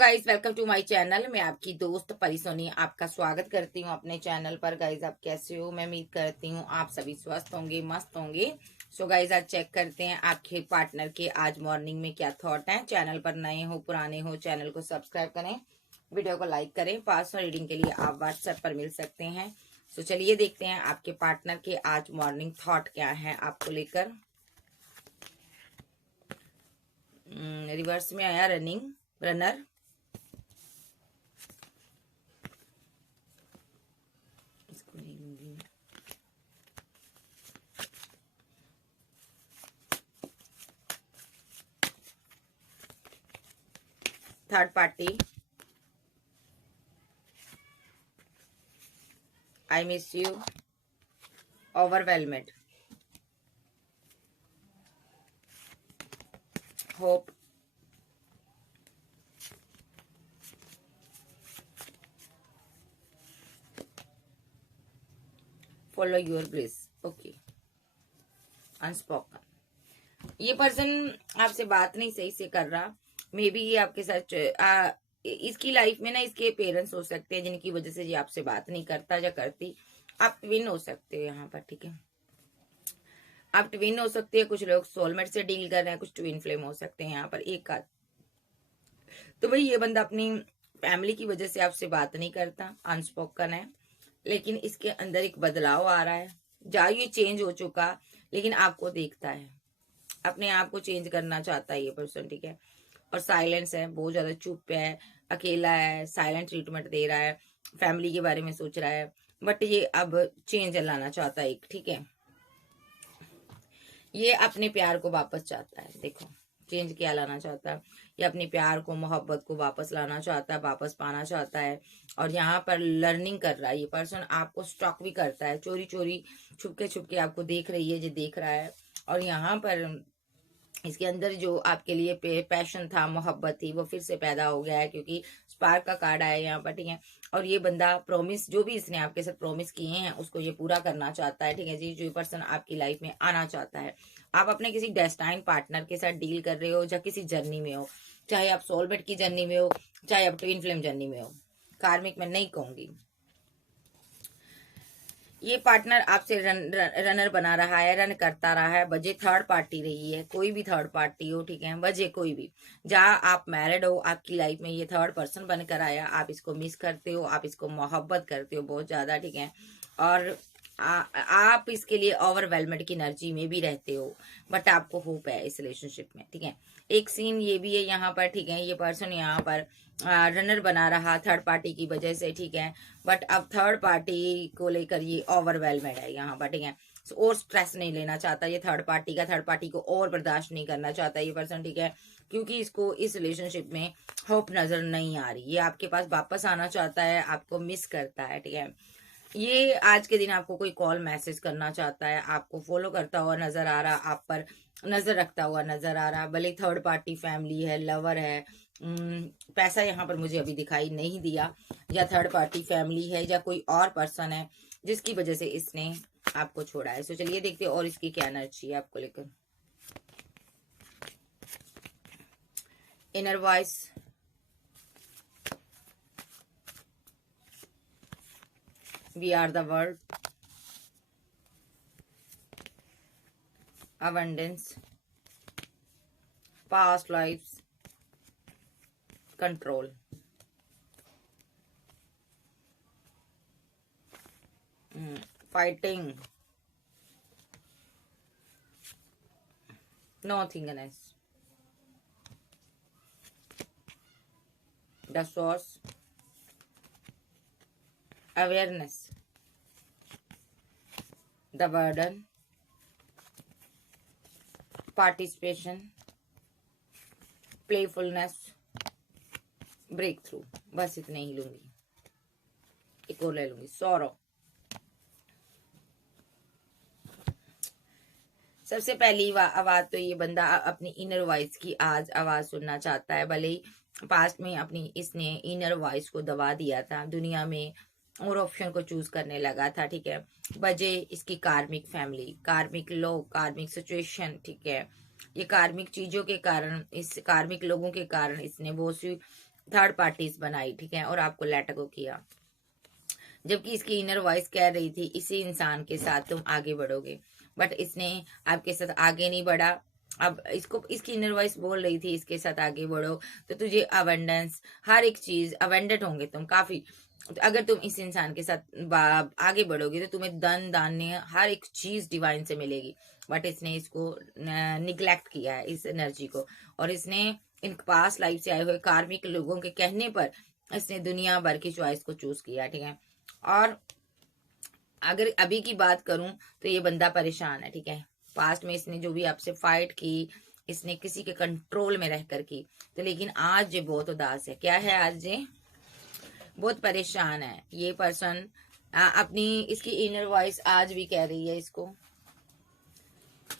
Guys welcome to my channel. मैं आपकी दोस्त परी सोनी आपका स्वागत करती हूँ अपने चैनल पर। गाइज आप कैसे हो? मैं उम्मीद करती हूँ आप सभी स्वस्थ होंगे, मस्त होंगे। सो गाइज आज चेक करते हैं आपके पार्टनर के आज मॉर्निंग में क्या थॉट है। चैनल पर नए हो पुराने हो चैनल को सब्सक्राइब करें, वीडियो को लाइक करें। पर्सनल रीडिंग के लिए आप व्हाट्सएप पर मिल सकते हैं। सो चलिए देखते हैं आपके पार्टनर के आज मॉर्निंग थॉट क्या है आपको लेकर। रिवर्स में आया runner. Third party, I miss you, overwhelmed, hope, follow your bliss. Okay, unspoken. ये पर्सन आपसे बात नहीं सही से कर रहा। मे बी ये आपके साथ इसकी लाइफ में ना इसके पेरेंट्स हो सकते हैं जिनकी वजह से ये आपसे बात नहीं करता या करती। आप ट्विन हो सकते हो यहाँ पर, ठीक है। आप ट्विन हो सकते हैं। कुछ लोग सोलमेट से डील कर रहे हैं, कुछ ट्विन फ्लेम हो सकते हैं यहाँ पर एक का। तो भाई ये बंदा अपनी फैमिली की वजह से आपसे बात नहीं करता, अनस्पोकन है। लेकिन इसके अंदर एक बदलाव आ रहा है। जहाँ ये चेंज हो चुका, लेकिन आपको देखता है, अपने आप को चेंज करना चाहता है ये पर्सन, ठीक है। और साइलेंस है, बहुत ज्यादा चुप है, अकेला है, साइलेंट ट्रीटमेंट दे रहा है, फैमिली के बारे में सोच रहा है। बट ये अब चेंज लाना चाहता है एक, ठीक है। ये अपने प्यार को वापस चाहता है। देखो चेंज क्या लाना चाहता है, ये अपने प्यार को, मोहब्बत को वापस लाना चाहता है, वापस पाना चाहता है। और यहाँ पर लर्निंग कर रहा है ये पर्सन। आपको स्टॉक भी करता है, चोरी चोरी छुपके छुपके आपको देख रही है, ये देख रहा है। और यहाँ पर इसके अंदर जो आपके लिए पैशन था, मोहब्बत थी, वो फिर से पैदा हो गया है, क्योंकि स्पार्क का कार्ड आया यहाँ पर, ठीक है। और ये बंदा प्रॉमिस जो भी इसने आपके साथ प्रॉमिस किए हैं उसको ये पूरा करना चाहता है, ठीक है जी। जो ये पर्सन आपकी लाइफ में आना चाहता है, आप अपने किसी डेस्टाइन पार्टनर के साथ डील कर रहे हो या किसी जर्नी में हो, चाहे आप सोलमेट की जर्नी में हो, चाहे आप ट्विन फ्लेम जर्नी में हो, कार्मिक में नहीं कहूंगी। ये पार्टनर आपसे रनर बना रहा है, रन करता रहा है। वजह थर्ड पार्टी रही है, कोई भी थर्ड पार्टी हो, ठीक है। वजह कोई भी, जहाँ आप मैरिड हो, आपकी लाइफ में ये थर्ड पर्सन बनकर आया। आप इसको मिस करते हो, आप इसको मोहब्बत करते हो बहुत ज्यादा, ठीक है। और आप इसके लिए ओवरवेलमेड की एनर्जी में भी रहते हो, बट आपको होप है इस रिलेशनशिप में, ठीक है। एक सीन ये भी है यहाँ पर, ठीक है। ये पर्सन यहाँ पर रनर बना रहा थर्ड पार्टी की वजह से, ठीक है। बट अब थर्ड पार्टी को लेकर ये ओवरवेलमेड है यहाँ पर, ठीक है। और स्ट्रेस नहीं लेना चाहता ये थर्ड पार्टी का, थर्ड पार्टी को और बर्दाश्त नहीं करना चाहता ये पर्सन, ठीक है। क्योंकि इसको इस रिलेशनशिप में होप नजर नहीं आ रही। ये आपके पास वापस आना चाहता है, आपको मिस करता है, ठीक है। ये आज के दिन आपको कोई कॉल मैसेज करना चाहता है, आपको फॉलो करता हुआ नजर आ रहा, आप पर नजर रखता हुआ नजर आ रहा। भले थर्ड पार्टी फैमिली है, लवर है, पैसा यहाँ पर मुझे अभी दिखाई नहीं दिया, या थर्ड पार्टी फैमिली है, या कोई और पर्सन है जिसकी वजह से इसने आपको छोड़ा है। सो चलिए देखते हैं और इसकी क्या एनर्जी है आपको लेकर। Inner voice, we are the world, abundance, past lives, control, fighting, nothingness, the source, awareness, the burden, participation, playfulness, breakthrough. बस इतने ही लूंगी, एक और ले लूंगी, सौरव। सबसे पहली आवाज तो ये बंदा अपनी इनर वॉइस की आज आवाज सुनना चाहता है। भले ही पास्ट में अपनी इसने इनर वॉइस को दबा दिया था, दुनिया में और ऑप्शन को चूज करने लगा था, ठीक है। वजह इसकी कार्मिक फैमिली, कार्मिक लोग, कार्मिक सिचुएशन, ठीक है। ये कार्मिक चीजों के कारण, इस कार्मिक लोगों के कारण इसने बहुत सी थर्ड पार्टीज बनाई, ठीक है, और आपको लेट गो किया, जबकि इसकी इनर वॉइस कह रही थी इसी इंसान के साथ तुम आगे बढ़ोगे, बट इसने आपके साथ आगे नहीं बढ़ा। अब इसको इसकी इनर वॉइस बोल रही थी इसके साथ आगे बढ़ो, तो तुझे अबंडेंस, हर एक चीज अबंडेंट होंगे तुम काफी। तो अगर तुम इस इंसान के साथ आगे बढ़ोगे तो तुम्हें धन धान्य हर एक चीज डिवाइन से मिलेगी, बट इसने इसको निग्लेक्ट किया है इस एनर्जी को, और इसने इन पास लाइफ से आए हुए कार्मिक लोगों के कहने पर इसने दुनिया भर की चॉइस को चूज किया, ठीक है। और अगर अभी की बात करूं तो ये बंदा परेशान है, ठीक है। पास्ट में इसने जो भी आपसे फाइट की, इसने किसी के कंट्रोल में रहकर की, तो लेकिन आज ये बहुत उदास है। क्या है, आज ये बहुत परेशान है। ये पर्सन अपनी इसकी इनर वॉइस आज भी कह रही है इसको,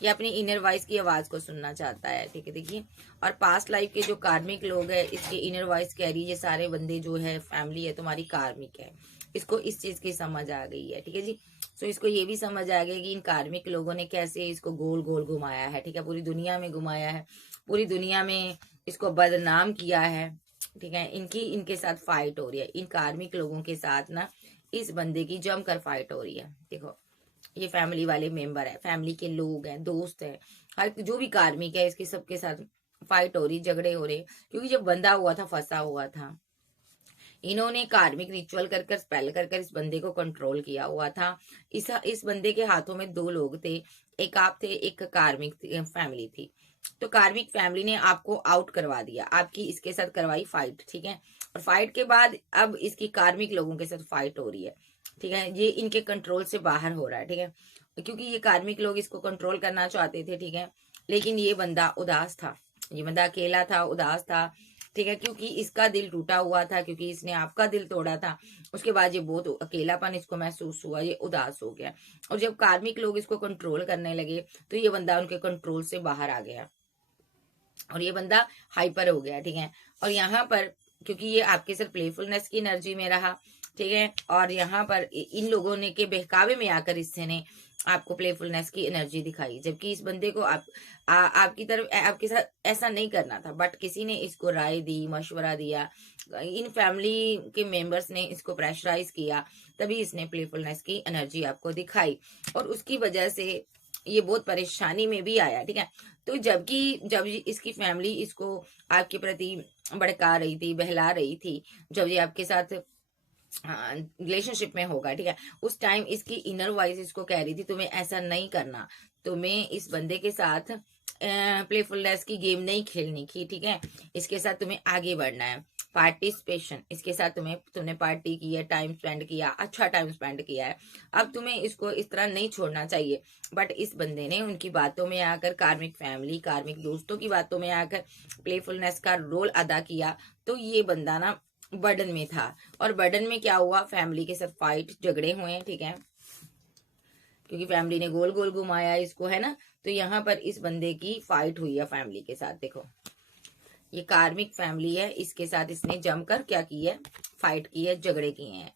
ये अपनी इनर वॉइस की आवाज को सुनना चाहता है, ठीक है। देखिए, और पास्ट लाइफ के जो कार्मिक लोग है, इसके इनर वॉइस कह रही है ये सारे बंदे जो है फैमिली है तुम्हारी कार्मिक है। इसको इस चीज की समझ आ गई है, ठीक है जी। सो इसको ये भी समझ आ गया कि इन कार्मिक लोगों ने कैसे इसको गोल गोल घुमाया है, ठीक है, पूरी दुनिया में घुमाया है, पूरी दुनिया में इसको बदनाम किया है, ठीक है। इनके साथ फाइट हो रही है, इन कार्मिक लोगों के साथ ना इस बंदे की जमकर फाइट हो रही है। देखो, ये फैमिली वाले मेंबर है, फैमिली के लोग हैं, दोस्त है, हर जो भी कार्मिक है इसके सबके साथ फाइट हो रही, झगड़े हो रहे, क्योंकि जब बंदा हुआ था, फंसा हुआ था, इन्होंने कार्मिक रिचुअल कर कर स्पेल कर कर इस बंदे को कंट्रोल किया हुआ था। इस बंदे के हाथों में दो लोग थे, एक आप थे, एक कार्मिक फैमिली थी। तो कार्मिक फैमिली ने आपको आउट करवा दिया, आपकी इसके साथ करवाई फाइट, ठीक है। और फाइट के बाद अब इसकी कार्मिक लोगों के साथ फाइट हो रही है, ठीक है। ये इनके कंट्रोल से बाहर हो रहा है, ठीक है, क्योंकि ये कार्मिक लोग इसको कंट्रोल करना चाहते थे, ठीक है। लेकिन ये बंदा उदास था, ये बंदा अकेला था, उदास था, ठीक है, क्योंकि इसका दिल टूटा हुआ था, क्योंकि इसने आपका दिल तोड़ा था। उसके बाद ये बहुत अकेलापन इसको महसूस हुआ, ये उदास हो गया। और जब कार्मिक लोग इसको कंट्रोल करने लगे तो ये बंदा उनके कंट्रोल से बाहर आ गया और ये बंदा हाइपर हो गया, ठीक है। और यहाँ पर क्योंकि ये आपके सिर्फ प्लेफुलनेस की एनर्जी में रहा, ठीक है, और यहाँ पर इन लोगों ने के बहकावे में आकर इससे ने आपको प्लेफुलनेस की एनर्जी दिखाई, जबकि इस बंदे को आपकी तरफ आपके साथ ऐसा नहीं करना था, बट किसी ने इसको राय दी, मशवरा दिया, इन फैमिली के मेंबर्स ने इसको प्रेशराइज किया, तभी इसने प्लेफुलनेस की एनर्जी आपको दिखाई, और उसकी वजह से ये बहुत परेशानी में भी आया, ठीक है। तो जब इसकी फैमिली इसको आपके प्रति भड़का रही थी, बहला रही थी, जब ये आपके साथ रिलेशनशिप में होगा, ठीक है, उस टाइम इसकी इनर वॉइस इसको कह रही थी तुम्हें ऐसा नहीं करना, तुम्हें इस बंदे के साथ प्लेफुलनेस की गेम नहीं खेलनी की, ठीक है, इसके साथ तुम्हें आगे बढ़ना है, पार्टिसिपेशन, इसके साथ तुमने पार्टी की है, टाइम स्पेंड किया, अच्छा टाइम स्पेंड किया है, अब तुम्हें इसको इस तरह नहीं छोड़ना चाहिए। बट इस बंदे ने उनकी बातों में आकर, कार्मिक फैमिली, कार्मिक दोस्तों की बातों में आकर प्लेफुलनेस का रोल अदा किया, तो ये बंदा ना बर्डन में था। और बर्डन में क्या हुआ, फैमिली के साथ फाइट, झगड़े हुए, ठीक है, क्योंकि फैमिली ने गोल गोल घुमाया इसको, है ना। तो यहाँ पर इस बंदे की फाइट हुई है फैमिली के साथ। देखो, ये कार्मिक फैमिली है, इसके साथ इसने जमकर क्या की है, फाइट की है, झगड़े किए हैं,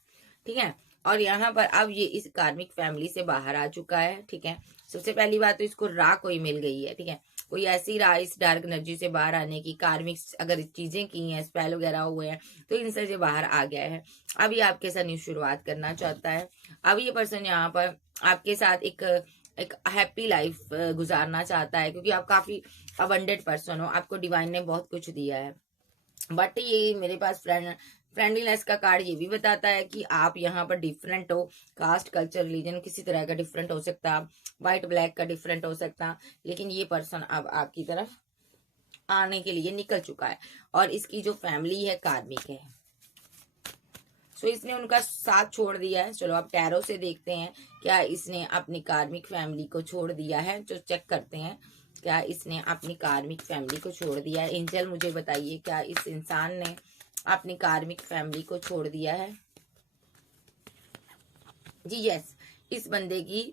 ठीक है। और यहाँ पर अब ये इस कार्मिक फैमिली से बाहर आ चुका है, ठीक है। सबसे पहली बात तो इसको राह कोई मिल गई है, ठीक है, कोई ऐसी राह इस डार्क एनर्जी से बाहर आने की, कार्मिक अगर चीजें की हैं, स्पेल वगैरह हुए हैं, तो इनसे से बाहर आ गया है। अब ये आपके साथ न्यू शुरुआत करना चाहता है। अब ये पर्सन यहाँ पर आपके साथ एक हैप्पी लाइफ गुजारना चाहता है, क्योंकि आप काफी अबंडेंट पर्सन हो, आपको डिवाइन ने बहुत कुछ दिया है। बट ये मेरे पास फ्रेंडलीनेस का कार्ड ये भी बताता है कि आप यहाँ पर डिफरेंट हो, कास्ट, कल्चर, रिलीजन किसी तरह का डिफरेंट हो सकता, व्हाइट ब्लैक का डिफरेंट हो सकता, लेकिन ये पर्सन अब आपकी तरफ आने के लिए निकल चुका है, और इसकी जो फैमिली है कार्मिक है, सो इसने उनका साथ छोड़ दिया है। चलो आप टैरो से देखते हैं क्या इसने अपनी कार्मिक फैमिली को छोड़ दिया है, जो चेक करते हैं क्या इसने अपनी कार्मिक फैमिली को छोड़ दिया है। एंजल मुझे बताइए क्या इस इंसान ने अपनी कार्मिक फैमिली को छोड़ दिया है। जी यस, इस बंदे की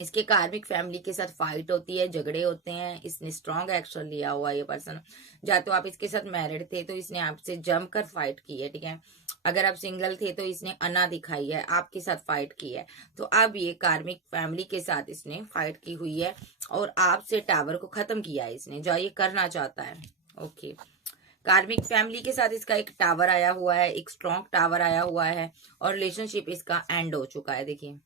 इसके कार्मिक फैमिली के साथ फाइट होती है, झगड़े होते हैं, इसने स्ट्रॉन्ग एक्शन लिया हुआ ये पर्सन। या तो आप इसके साथ मैरिड थे तो इसने आपसे जमकर फाइट की है, ठीक है, अगर आप सिंगल थे तो इसने अना दिखाई है, आपके साथ फाइट की है। तो अब ये कार्मिक फैमिली के साथ इसने फाइट की हुई है और आपसे टावर को खत्म किया है इसने, जो ये करना चाहता है। ओके, कार्मिक फैमिली के साथ इसका एक टावर आया हुआ है, एक स्ट्रॉन्ग टावर आया हुआ है, और रिलेशनशिप इसका एंड हो चुका है। देखिए,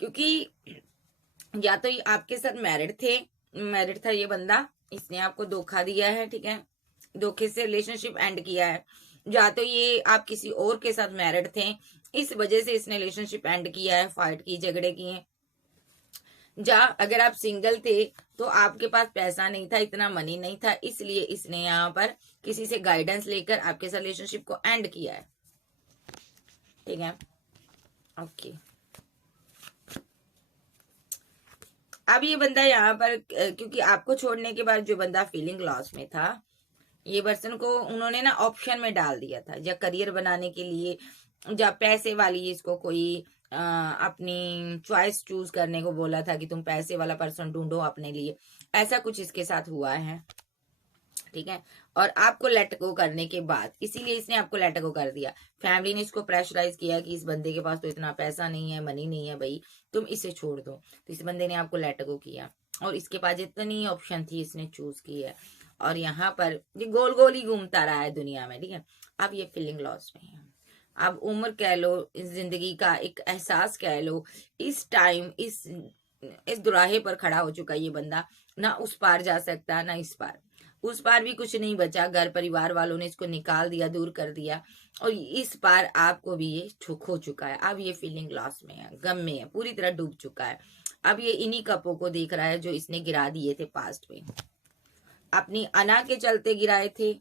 क्योंकि या तो ये आपके साथ मैरिड था ये बंदा, इसने आपको धोखा दिया है, ठीक है, धोखे से रिलेशनशिप एंड किया है। या तो ये आप किसी और के साथ मैरिड थे, इस वजह से इसने रिलेशनशिप एंड किया है, फाइट की, झगड़े किए। या अगर आप सिंगल थे तो आपके पास पैसा नहीं था, इतना मनी नहीं था, इसलिए इसने यहाँ पर किसी से गाइडेंस लेकर आपके साथ रिलेशनशिप को एंड किया है, ठीक है। ओके, अब ये बंदा यहाँ पर क्योंकि आपको छोड़ने के बाद जो बंदा फीलिंग लॉस में था, ये पर्सन को उन्होंने ना ऑप्शन में डाल दिया था, या करियर बनाने के लिए, या पैसे वाली इसको कोई अपनी चॉइस चूज करने को बोला था कि तुम पैसे वाला पर्सन ढूंढो अपने लिए, ऐसा कुछ इसके साथ हुआ है, ठीक है। और आपको लेट गो करने के बाद, इसीलिए इसने आपको लेट गो कर दिया। फैमिली ने इसको प्रेशराइज किया कि इस बंदे के पास तो इतना पैसा नहीं है, मनी नहीं है भाई, तुम इसे छोड़ दो, तो इस बंदे ने आपको लेट गो किया, और इसके पास जितनी ऑप्शन थी इसने चूज की है, और यहाँ पर ये गोल गोल ही घूमता रहा है दुनिया में, ठीक है। अब ये फीलिंग लॉस में है, अब उम्र कह लो, इस जिंदगी का एक एहसास कह लो, इस टाइम इस दुराहे पर खड़ा हो चुका ये बंदा, ना उस पार जा सकता ना इस पार, उस पार भी कुछ नहीं बचा, घर परिवार वालों ने इसको निकाल दिया, दूर कर दिया, और इस पार आपको भी ये खो चुका है। अब ये फीलिंग लॉस में है, गम में है, पूरी तरह डूब चुका है। अब ये इन्हीं कपों को देख रहा है जो इसने गिरा दिए थे पास्ट में, अपनी अना के चलते गिराए थे,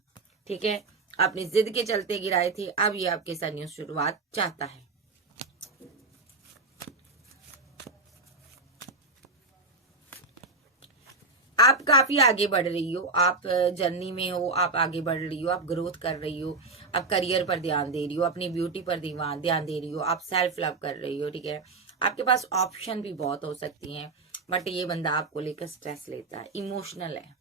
ठीक है, अपनी जिद के चलते गिराए थे। अब ये आपके साथ न्यू शुरुआत चाहता है। आप काफी आगे बढ़ रही हो, आप जर्नी में हो, आप आगे बढ़ रही हो, आप ग्रोथ कर रही हो, आप करियर पर ध्यान दे रही हो, अपनी ब्यूटी पर ध्यान दे रही हो, आप सेल्फ लव कर रही हो, ठीक है। आपके पास ऑप्शन भी बहुत हो सकती हैं, बट ये बंदा आपको लेकर स्ट्रेस लेता है, इमोशनल है,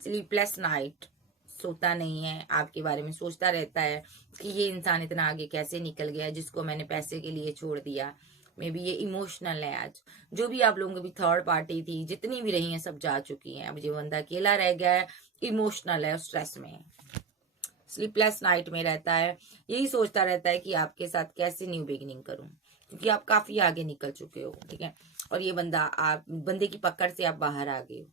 स्लीपलेस नाइट, सोता नहीं है, आपके बारे में सोचता रहता है कि ये इंसान इतना आगे कैसे निकल गया जिसको मैंने पैसे के लिए छोड़ दिया। मे बी ये इमोशनल है आज। जो भी आप लोगों की भी थर्ड पार्टी थी, जितनी भी रही हैं, सब जा चुकी हैं। अब ये बंदा अकेला रह गया है, इमोशनल है, स्ट्रेस में है, स्लीपलेस नाइट में रहता है, यही सोचता रहता है कि आपके साथ कैसे न्यू बिगिनिंग करूं, क्योंकि आप काफी आगे निकल चुके हो, ठीक है। और ये बंदे की पकड़ से आप बाहर आ गए हो,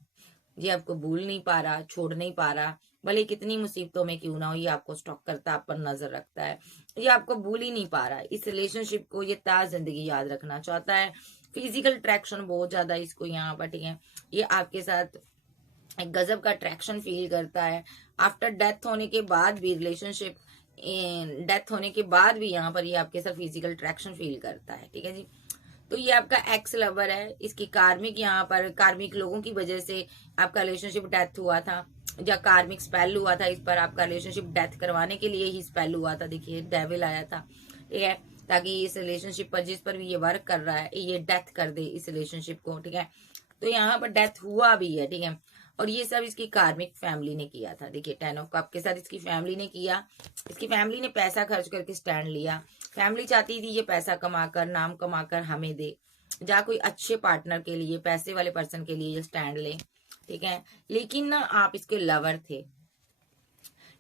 ये आपको भूल नहीं पा रहा, छोड़ नहीं पा रहा, भले कितनी मुसीबतों में क्यों ना हो, ये आपको स्टॉक करता, आप पर नजर रखता है, ये आपको भूल ही नहीं पा रहा। इस रिलेशनशिप को ये ताज जिंदगी याद रखना चाहता है। फिजिकल अट्रैक्शन बहुत ज्यादा इसको यहाँ पर, ठीक है। ये आपके साथ एक गजब का अट्रैक्शन फील करता है। आफ्टर डेथ होने के बाद भी रिलेशनशिप, डेथ होने के बाद भी यहाँ पर ये आपके साथ फिजिकल अट्रैक्शन फील करता है, ठीक है जी। तो ये आपका एक्स लवर है, इसकी कार्मिक, यहाँ पर कार्मिक लोगों की वजह से आपका रिलेशनशिप डेथ हुआ था, या कार्मिक स्पेल हुआ था इस पर, आपका रिलेशनशिप डेथ करवाने के लिए ही स्पेल हुआ था। देखिए, डेविल आया था, ठीक है, ताकि इस रिलेशनशिप पर, जिस पर भी ये वर्क कर रहा है, ये डेथ कर दे इस रिलेशनशिप को, ठीक है। तो यहाँ पर डेथ हुआ भी है, ठीक है। और ये सब इसकी कार्मिक फैमिली ने किया था। देखिए, 10 ऑफ कप के साथ इसकी फैमिली ने किया, इसकी फैमिली ने पैसा खर्च करके स्टैंड लिया। फैमिली चाहती थी ये पैसा कमाकर, नाम कमाकर हमें दे, जा कोई अच्छे पार्टनर के लिए, पैसे वाले पर्सन के लिए ये स्टैंड ले, ठीक है। लेकिन ना आप इसके लवर थे,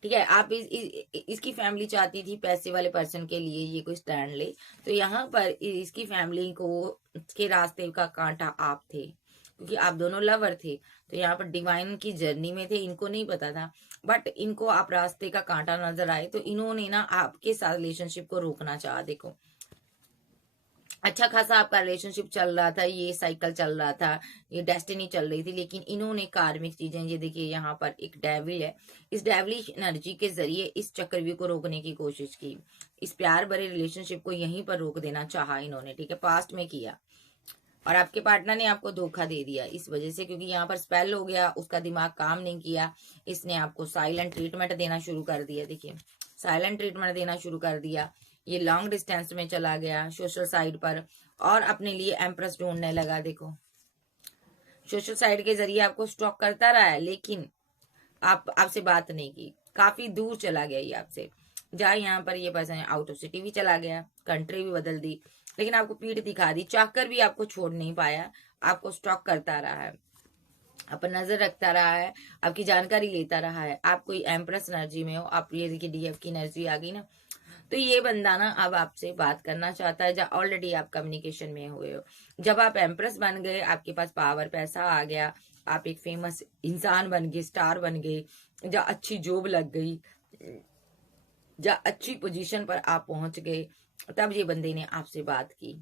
ठीक है, आप इसकी फैमिली चाहती थी पैसे वाले पर्सन के लिए ये कोई स्टैंड ले, तो यहाँ पर इसकी फैमिली को के रास्ते का कांटा आप थे, क्योंकि आप दोनों लवर थे। तो यहाँ पर डिवाइन की जर्नी में थे, इनको नहीं पता था, बट इनको आप रास्ते का कांटा नजर आए, तो इन्होंने ना आपके साथ रिलेशनशिप को रोकना चाहा। देखो, अच्छा खासा आपका रिलेशनशिप चल रहा था, ये साइकिल चल रहा था, ये डेस्टिनी चल रही थी, लेकिन इन्होंने कार्मिक चीजें, ये देखिए यहाँ पर एक डेविल है, इस डेविलिश एनर्जी के जरिए इस चक्रव्यूह को रोकने की कोशिश की, इस प्यार भरे रिलेशनशिप को यहीं पर रोक देना चाहा इन्होंने, ठीक है, पास्ट में किया। और आपके पार्टनर ने आपको धोखा दे दिया इस वजह से, क्योंकि यहाँ पर स्पेल हो गया, उसका दिमाग काम नहीं किया, इसने आपको साइलेंट ट्रीटमेंट देना शुरू कर दिया। देखिए, साइलेंट ट्रीटमेंट देना शुरू कर दिया, ये लॉन्ग डिस्टेंस में चला गया, सोशल साइड पर, और अपने लिए एम्प्रेस ढूंढने लगा। देखो, सोशल साइड के जरिए आपको स्टॉक करता रहा है, लेकिन आपसे बात नहीं की, काफी दूर चला गया ये आपसे। जहाँ यहाँ पर ये पर्सन आउट ऑफ सिटी भी चला गया, कंट्री भी बदल दी, लेकिन आपको पीठ दिखा दी, चाहकर भी आपको छोड़ नहीं पाया, आपको स्टॉक करता रहा है। आप पर नजर रखता रहा है, आपकी जानकारी लेता रहा है। आप कोई एम्प्रेस एनर्जी में हो, आप ये देखिए डीएफ की एनर्जी आ गई ना, तो ये बंदा ना अब आपसे बात करना चाहता है, जब ऑलरेडी आप कम्युनिकेशन में हुए हो। जब आप एम्प्रेस बन गए, आपके पास पावर पैसा आ गया, आप एक फेमस इंसान बन गए, स्टार बन गए, जब अच्छी जॉब लग गई, जब अच्छी पोजीशन पर आप पहुंच गए, तब ये बंदे ने आपसे बात की।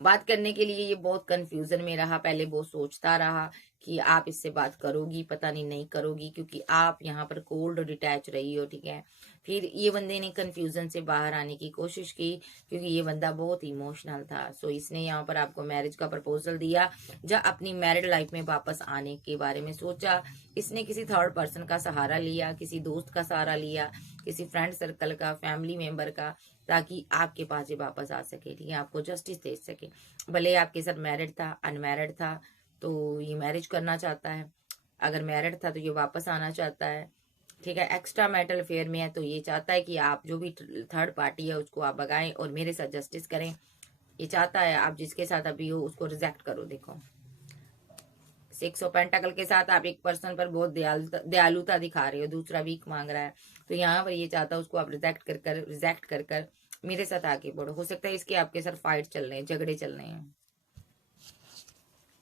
बात करने के लिए ये बहुत कंफ्यूजन में रहा, पहले बहुत सोचता रहा कि आप इससे बात करोगी, पता नहीं करोगी, क्योंकि आप यहाँ पर कोल्ड और डिटैच रही हो, ठीक है। फिर ये बंदे ने कंफ्यूजन से बाहर आने की कोशिश की, क्योंकि ये बंदा बहुत इमोशनल था। सो इसने यहाँ पर आपको मैरिज का प्रपोजल दिया, जब अपनी मैरिड लाइफ में वापस आने के बारे में सोचा। इसने किसी थर्ड पर्सन का सहारा लिया, किसी दोस्त का सहारा लिया, किसी फ्रेंड सर्कल का, फैमिली मेंबर का, ताकि आपके पास ये वापस आ सके, ठीक है, आपको जस्टिस दे सके। भले आपके साथ मैरिड था, अनमैरिड था, तो ये मैरिज करना चाहता है। अगर मैरिड था तो ये वापस आना चाहता है, ठीक है। एक्स्ट्रा मैरिटल अफेयर में है तो ये चाहता है कि आप जो भी थर्ड पार्टी है उसको आप भगाएं और मेरे साथ जस्टिस करें। ये चाहता है आप जिसके साथ अभी हो उसको रिजेक्ट करो। देखो 6 ऑफ पेंटाकल के साथ आप एक पर्सन पर बहुत दयालुता दिखा रहे हो, दूसरा वीक मांग रहा है, तो यहाँ पर ये चाहता है उसको आप रिजेक्ट कर मेरे साथ आगे बढ़ो। हो सकता है इसके आपके साथ फाइट चल रहे हैं, झगड़े चल रहे हैं।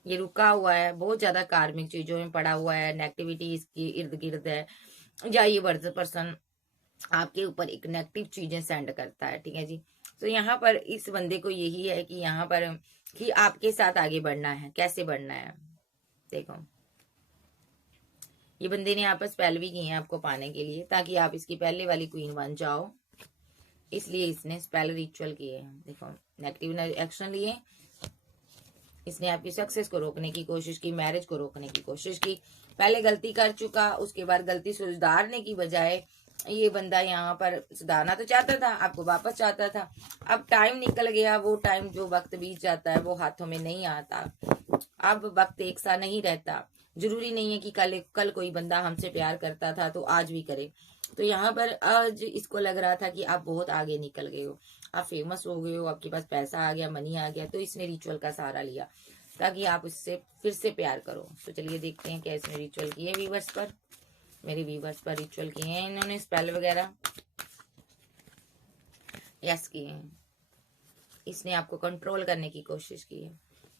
ये रुका हुआ है, बहुत ज्यादा कार्मिक चीजों में पड़ा हुआ है, नेगेटिविटी इसकी इर्द गिर्द है, या ये पर्सन आपके ऊपर एक नेगेटिव चीजें सेंड करता है, ठीक है जी। तो यहाँ पर इस बंदे को यही है कि यहाँ पर कि आपके साथ आगे बढ़ना है। कैसे बढ़ना है देखो, ये बंदे ने आपस स्पेल भी किए हैं आपको पाने के लिए, ताकि आप इसकी पहले वाली क्वीन बन जाओ, इसलिए इसने स्पेल रिचुअल किए हैं। देखो नेगेटिव एक्शन लिए, इसने आपकी सक्सेस को रोकने की कोशिश की, मैरिज को रोकने की कोशिश की। पहले गलती कर चुका, उसके बाद गलती सुधारने की बजाय ये बंदा यहाँ पर सुधारना तो चाहता था, आपको वापस चाहता था। अब टाइम निकल गया, वो टाइम जो वक्त बीत जाता है वो हाथों में नहीं आता। अब वक्त एक सा नहीं रहता, जरूरी नहीं है कि कल कोई बंदा हमसे प्यार करता था तो आज भी करे। तो यहाँ पर आज इसको लग रहा था कि आप बहुत आगे निकल गए हो, आप फेमस हो गए हो, आपके पास पैसा आ गया, मनी आ गया, तो इसने रिचुअल का सहारा लिया ताकि आप इससे फिर से प्यार करो। तो चलिए देखते हैं क्या इसने रिचुअल किए व्यूवर्स पर, मेरे व्यूवर्स पर रिचुअल किए हैं इन्होंने, स्पेल वगैरह यस किए हैं। इसने आपको कंट्रोल करने की कोशिश की है,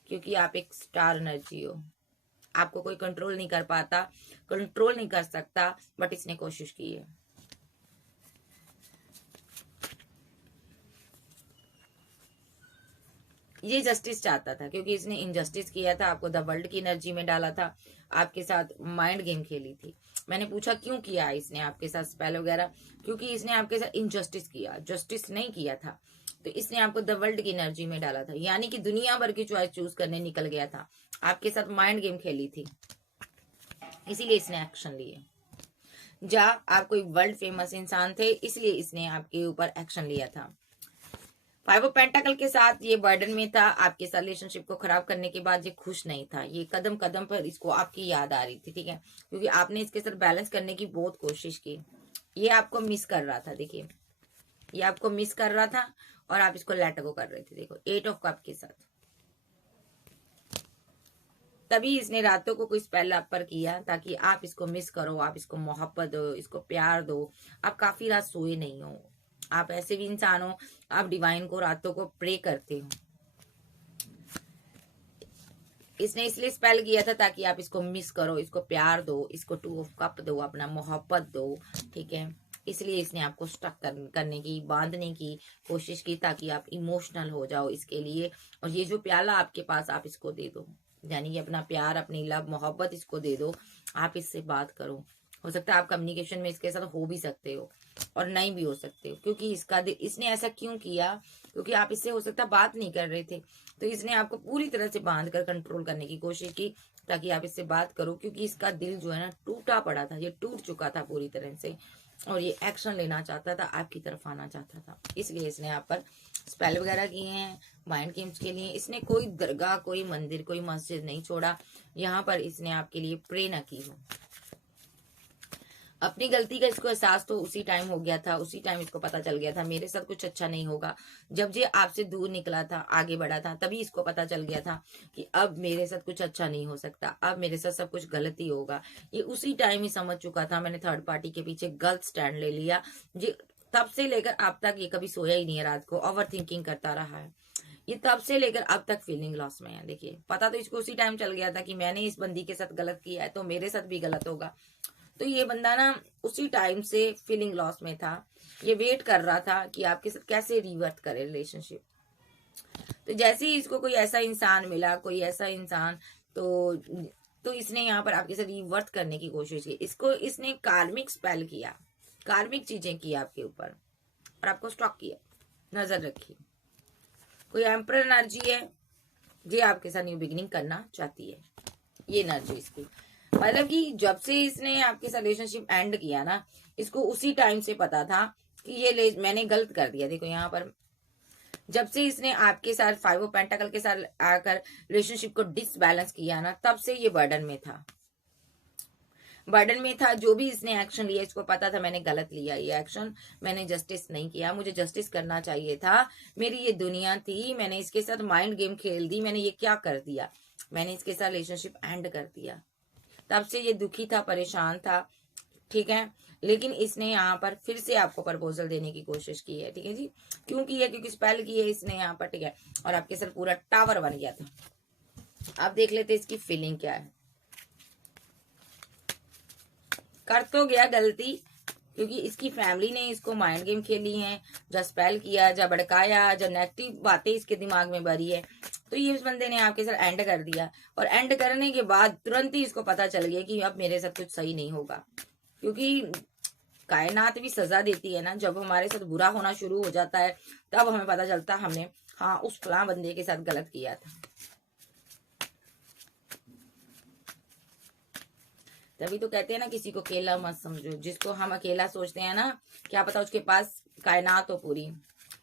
क्योंकि आप एक स्टार एनर्जी हो, आपको कोई कंट्रोल नहीं कर पाता, कंट्रोल नहीं कर सकता, बट इसने कोशिश की है। ये जस्टिस चाहता था, क्योंकि इसने इनजस्टिस किया था, आपको द वर्ल्ड की एनर्जी में डाला था, आपके साथ माइंड गेम खेली थी। मैंने पूछा क्यों किया इसने आपके साथ स्पेल वगैरह, क्योंकि इसने आपके साथ इनजस्टिस किया, जस्टिस नहीं किया था, तो इसने आपको द वर्ल्ड की एनर्जी में डाला था, यानी कि दुनिया भर की चॉइस चूज करने निकल गया था, आपके साथ माइंड गेम खेली थी, इसीलिए इसने एक्शन लिए। जा आप कोई वर्ल्ड फेमस इंसान थे, इसलिए इसने आपके ऊपर एक्शन लिया था। 5 ऑफ पेंटाकल के साथ ये बर्डन में था, आपके साथ रिलेशनशिप को खराब करने के बाद ये खुश नहीं था, ये कदम कदम पर इसको आपकी याद आ रही थी, ठीक है, क्योंकि आपने इसके साथ बैलेंस करने की बहुत कोशिश की। ये आपको मिस कर रहा था, देखिए ये आपको मिस कर रहा था और आप इसको लेट गो कर रहे थे। देखो 8 ऑफ कप के साथ, तभी इसने रातों को कोई स्पेल आप पर किया ताकि आप इसको मिस करो, आप इसको मोहब्बत दो, इसको प्यार दो। आप काफी रात सोए नहीं हो, आप ऐसे भी इंसान हो, आप डिवाइन को रातों को प्रे करते हो। इसने इसलिए स्पेल किया था ताकि आप इसको मिस करो, इसको प्यार दो, इसको 2 ऑफ कप दो, अपना मोहब्बत दो, ठीक है। इसलिए इसने आपको स्टक करने की, बांधने की कोशिश की ताकि आप इमोशनल हो जाओ इसके लिए, और ये जो प्याला आपके पास आप इसको दे दो, यानी कि अपना प्यार, अपनी लव, मोहब्बत इसको दे दो। आप इससे बात करो, हो सकता है आप कम्युनिकेशन में इसके साथ हो भी सकते हो और नहीं भी हो सकते हो, क्योंकि इसने ऐसा क्यों किया, क्योंकि आप इससे हो सकता बात नहीं कर रहे थे, तो इसने आपको पूरी तरह से बांध कर कंट्रोल करने की कोशिश की ताकि आप इससे बात करो, क्योंकि इसका दिल जो है ना टूटा पड़ा था, ये टूट चुका था पूरी तरह से, और ये एक्शन लेना चाहता था, आपकी तरफ आना चाहता था, इसलिए इसने आप पर स्पेल वगैरह किए हैं माइंड गेम्स के लिए। इसने कोई दरगाह, कोई मंदिर, कोई मस्जिद नहीं छोड़ा यहाँ पर इसने आपके लिए प्रे न की हो। अपनी गलती का इसको एहसास तो उसी टाइम हो गया था, उसी टाइम इसको पता चल गया था मेरे साथ कुछ अच्छा नहीं होगा। जब ये आपसे दूर निकला था, आगे बढ़ा था, तभी इसको पता चल गया था कि अब मेरे साथ कुछ अच्छा नहीं हो सकता, अब मेरे साथ सब कुछ गलत ही होगा। ये उसी टाइम ही समझ चुका था, मैंने थर्ड पार्टी के पीछे गलत स्टैंड ले लिया। ये तब से लेकर अब तक ये कभी सोया ही नहीं है, रात को ओवर थिंकिंग करता रहा है। ये तब से लेकर अब तक फीलिंग लॉस में है। देखिए, पता तो इसको उसी टाइम चल गया था कि मैंने इस बंदी के साथ गलत किया है तो मेरे साथ भी गलत होगा। तो ये बंदा ना उसी टाइम से फीलिंग लॉस में था। ये वेट कर रहा था कि आपके साथ कैसे रिवर्ट करे रिलेशनशिप। तो जैसे ही इसको कोई ऐसा इंसान मिला, कोई ऐसा इंसान, तो इसने यहाँ पर आपके साथ रिवर्ट करने की कोशिश की। इसको इसने कार्मिक स्पेल किया, कार्मिक चीजें की आपके ऊपर और आपको स्टॉक किया। नजर रखिए, कोई एम्परर एनर्जी है, ये आपके साथ न्यू बिगिनिंग करना चाहती है। ये एनर्जी इसकी, मतलब कि जब से इसने आपके साथ रिलेशनशिप एंड किया ना, इसको उसी टाइम से पता था कि ये मैंने गलत कर दिया। देखो यहाँ पर जब से इसने आपके साथ 5 ऑफ पेंटाकल के साथ आकर रिलेशनशिप को डिसबैलेंस किया ना, तब से ये बर्डन में था, बर्डन में था। जो भी इसने एक्शन लिया, इसको पता था मैंने गलत लिया ये एक्शन, मैंने जस्टिस नहीं किया, मुझे जस्टिस करना चाहिए था। मेरी ये दुनिया थी, मैंने इसके साथ माइंड गेम खेल दी, मैंने ये क्या कर दिया, मैंने इसके साथ रिलेशनशिप एंड कर दिया। तब से ये दुखी था, परेशान था, ठीक है। लेकिन इसने यहाँ पर फिर से आपको प्रपोजल देने की कोशिश की है, ठीक है जी। क्यों की है? क्योंकि स्पेल की है इसने यहाँ पर, ठीक है। और आपके सर पूरा टावर बन गया था। आप देख लेते इसकी फीलिंग क्या है। कर तो गया गलती, क्योंकि इसकी फैमिली ने इसको माइंड गेम खेली है, जब स्पेल किया, जब भड़काया, जब नेगेटिव बातें इसके दिमाग में भरी है, तो ये इस बंदे ने आपके साथ एंड कर दिया। और एंड करने के बाद तुरंत ही इसको पता चल गया कि अब मेरे साथ कुछ सही नहीं होगा। क्योंकि कायनात भी सजा देती है ना, जब हमारे साथ बुरा होना शुरू हो जाता है तब हमें पता चलता है हमने हाँ उस फलां बंदे के साथ गलत किया था। तभी तो कहते हैं ना, किसी को अकेला मत समझो। जिसको हम अकेला सोचते हैं ना, क्या पता उसके पास कायनात हो पूरी।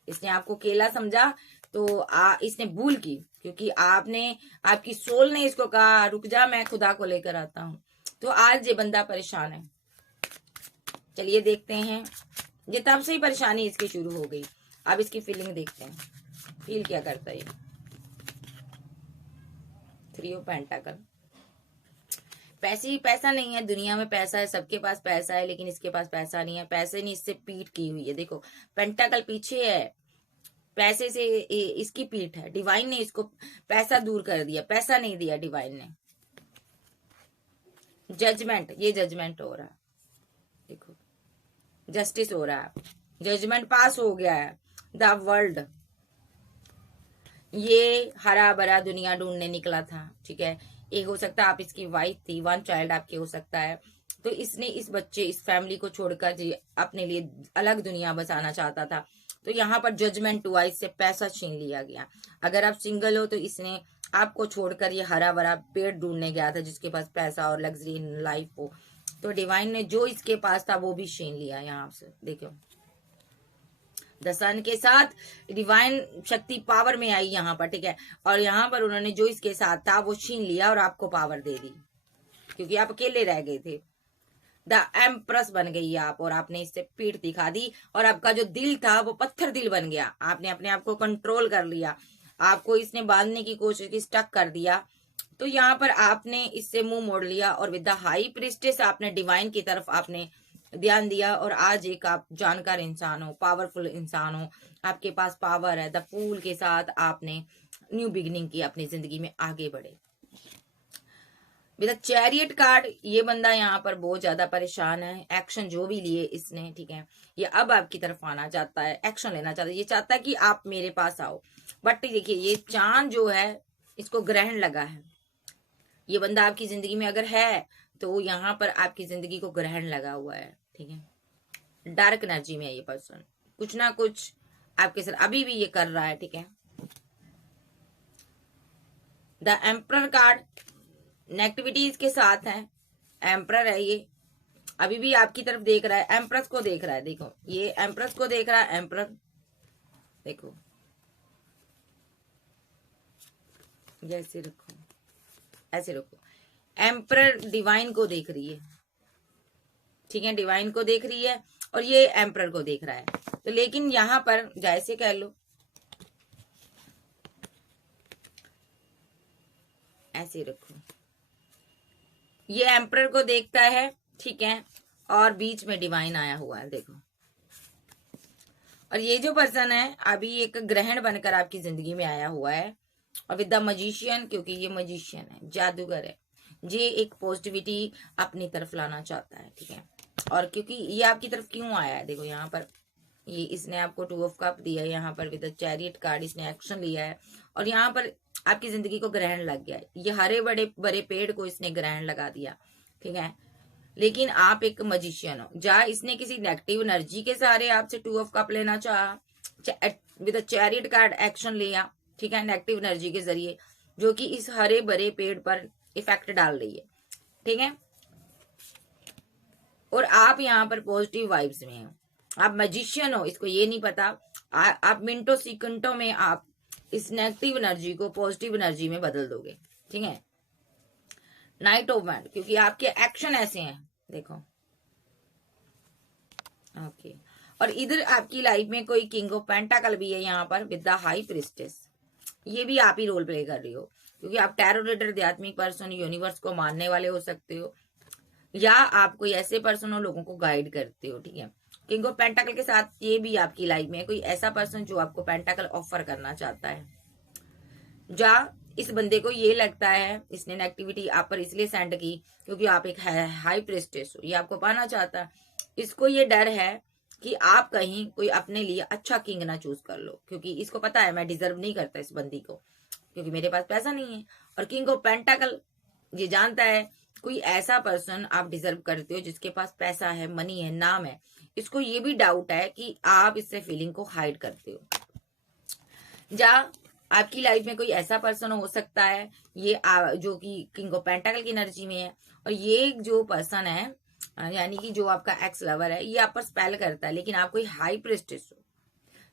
इसने आपको अकेला समझा तो इसने भूल की, क्योंकि आपकी सोल ने इसको कहा रुक जा, मैं खुदा को लेकर आता हूं। तो आज ये बंदा परेशान है। चलिए देखते हैं, ये तब से ही परेशानी इसकी शुरू हो गई। अब इसकी फीलिंग देखते हैं, फील क्या करता है। 3 ऑफ पेंटाकल, पैसा नहीं है दुनिया में, पैसा है, सबके पास पैसा है, लेकिन इसके पास पैसा नहीं है। पैसे ने इससे पीठ की हुई है। देखो पेंटाकल पीछे है, पैसे से इसकी पीठ है। डिवाइन ने इसको पैसा दूर कर दिया, पैसा नहीं दिया डिवाइन ने। जजमेंट, ये जजमेंट हो रहा है, देखो जस्टिस हो रहा है, जजमेंट पास हो गया है। द वर्ल्ड, ये हरा भरा दुनिया ढूंढने निकला था, ठीक है। एक हो सकता है आप इसकी वाइफ थी, 1 चाइल्ड आपके हो सकता है। तो इसने इस बच्चे, इस फैमिली को छोड़कर जी अपने लिए अलग दुनिया बसाना चाहता था। तो यहाँ पर जजमेंट हुआ, इससे पैसा छीन लिया गया। अगर आप सिंगल हो तो इसने आपको छोड़कर ये हरा भरा पेड़ ढूंढने गया था जिसके पास पैसा और लग्जरी लाइफ हो। तो डिवाइन ने जो इसके पास था वो भी छीन लिया। यहाँ से देखो द सन के साथ डिवाइन शक्ति पावर में आई यहाँ पर, ठीक है। और यहाँ पर उन्होंने जो इसके साथ था वो छीन लिया और आपको पावर दे दी, क्योंकि आप अकेले रह गए थे। द एम्प्रेस बन गई आप, और आपने इससे पीठ दिखा दी। और आपका जो दिल था वो पत्थर दिल बन गया। आपने अपने आप को कंट्रोल कर लिया, आपको इसने बांधने की कोशिश की, स्टक कर दिया। तो यहाँ पर आपने इससे मुंह मोड़ लिया और विद द हाई प्रिस्टेस आपने डिवाइन की तरफ आपने ध्यान दिया। और आज एक आप जानकार इंसान हो, पावरफुल इंसान हो, आपके पास पावर है। द फूल के साथ आपने न्यू बिगिनिंग की, अपनी जिंदगी में आगे बढ़े। विद चैरियट कार्ड, ये बंदा यहाँ पर बहुत ज्यादा परेशान है। एक्शन जो भी लिए इसने, ठीक है, ये अब आपकी तरफ आना चाहता है, एक्शन लेना चाहता है। ये चाहता है कि आप मेरे पास आओ। बट देखिए ये चांद जो है इसको ग्रहण लगा है। ये बंदा आपकी जिंदगी में अगर है तो यहाँ पर आपकी जिंदगी को ग्रहण लगा हुआ है, ठीक है। डार्क एनर्जी में है ये पर्सन, कुछ ना कुछ आपके साथ अभी भी ये कर रहा है, ठीक है। द एम्परर कार्ड, नेगेटिविटी इसके साथ है। एम्परर है ये, अभी भी आपकी तरफ देख रहा है, एम्प्रेस को देख रहा है। देखो ये एम्प्रेस को देख रहा है, एम्परर देखो, जैसे रखो ऐसे रखो। एम्परर डिवाइन को देख रही है, ठीक है, डिवाइन को देख रही है और ये एम्परर को देख रहा है। तो लेकिन यहाँ पर जैसे कह लो ऐसे रखो, ये एम्परर को देखता है, ठीक है, और बीच में डिवाइन आया हुआ है, देखो। और ये जो पर्सन है अभी एक ग्रहण बनकर आपकी जिंदगी में आया हुआ है, और विद द मजिशियन, क्योंकि ये मजिशियन है, जादूगर है, ये एक पॉजिटिविटी अपनी तरफ लाना चाहता है, ठीक है। और क्योंकि ये आपकी तरफ क्यों आया है, देखो यहाँ पर ये इसने आपको 2 ऑफ कप दिया है, यहाँ पर विद द चैरियट कार्ड इसने एक्शन लिया है, और यहाँ पर आपकी जिंदगी को ग्रहण लग गया है। ये हरे बड़े बड़े पेड़ को इसने ग्रहण लगा दिया, ठीक है। लेकिन आप एक मजिशियन हो, जहाँ इसने किसी नेगेटिव एनर्जी के सहारे आपसे 2 ऑफ कप लेना चाहा, विद चैरियट कार्ड एक्शन लिया, ठीक है, नेगेटिव एनर्जी के जरिए, जो कि इस हरे भरे पेड़ पर इफेक्ट डाल रही है, ठीक है। और आप यहाँ पर पॉजिटिव वाइब्स में हो, आप मैजिशियन हो, इसको ये नहीं पता। आप मिनटों सेकंडों में आप इस नेगेटिव एनर्जी को पॉजिटिव एनर्जी में बदल दोगे, ठीक है। नाइट ऑफ वांड, क्योंकि आपके एक्शन ऐसे हैं, देखो। ओके, और इधर आपकी लाइफ में कोई किंग ऑफ पेंटाकल भी है यहाँ पर विद द हाई प्रिस्टेस। ये भी आप ही रोल प्ले कर रही हो, क्योंकि आप टैरो रीडर, आध्यात्मिक पर्सन, यूनिवर्स को मानने वाले हो सकते हो, या आप कोई ऐसे पर्सन हो लोगों को गाइड करते हो, ठीक है। किंग ऑफ पेंटाकल के साथ ये भी आपकी लाइफ में कोई ऐसा पर्सन जो आपको पेंटाकल ऑफर करना चाहता है, जा इस बंदे को ये लगता है इसने नेगेटिविटी आप पर इसलिए सेंड की क्योंकि आप एक हाई प्रेस्टेस हो, ये आपको पाना चाहता है। इसको ये डर है कि आप कहीं कोई अपने लिए अच्छा किंग ना चूज कर लो, क्योंकि इसको पता है मैं डिजर्व नहीं करता इस बंदी को, क्योंकि मेरे पास पैसा नहीं है। और किंग ऑफ पेंटाकल ये जानता है कोई ऐसा पर्सन आप डिजर्व करते हो जिसके पास पैसा है, मनी है, नाम है। इसको ये भी डाउट है कि आप इससे फीलिंग को हाइड करते हो। जा आपकी लाइफ में कोई ऐसा पर्सन हो सकता है ये जो कि किंग ऑफ पेंटाकल की एनर्जी में है, और ये जो पर्सन है यानी कि जो आपका एक्स लवर है, ये आप पर स्पेल करता है, लेकिन आप कोई हाई प्रेस्टिज हो।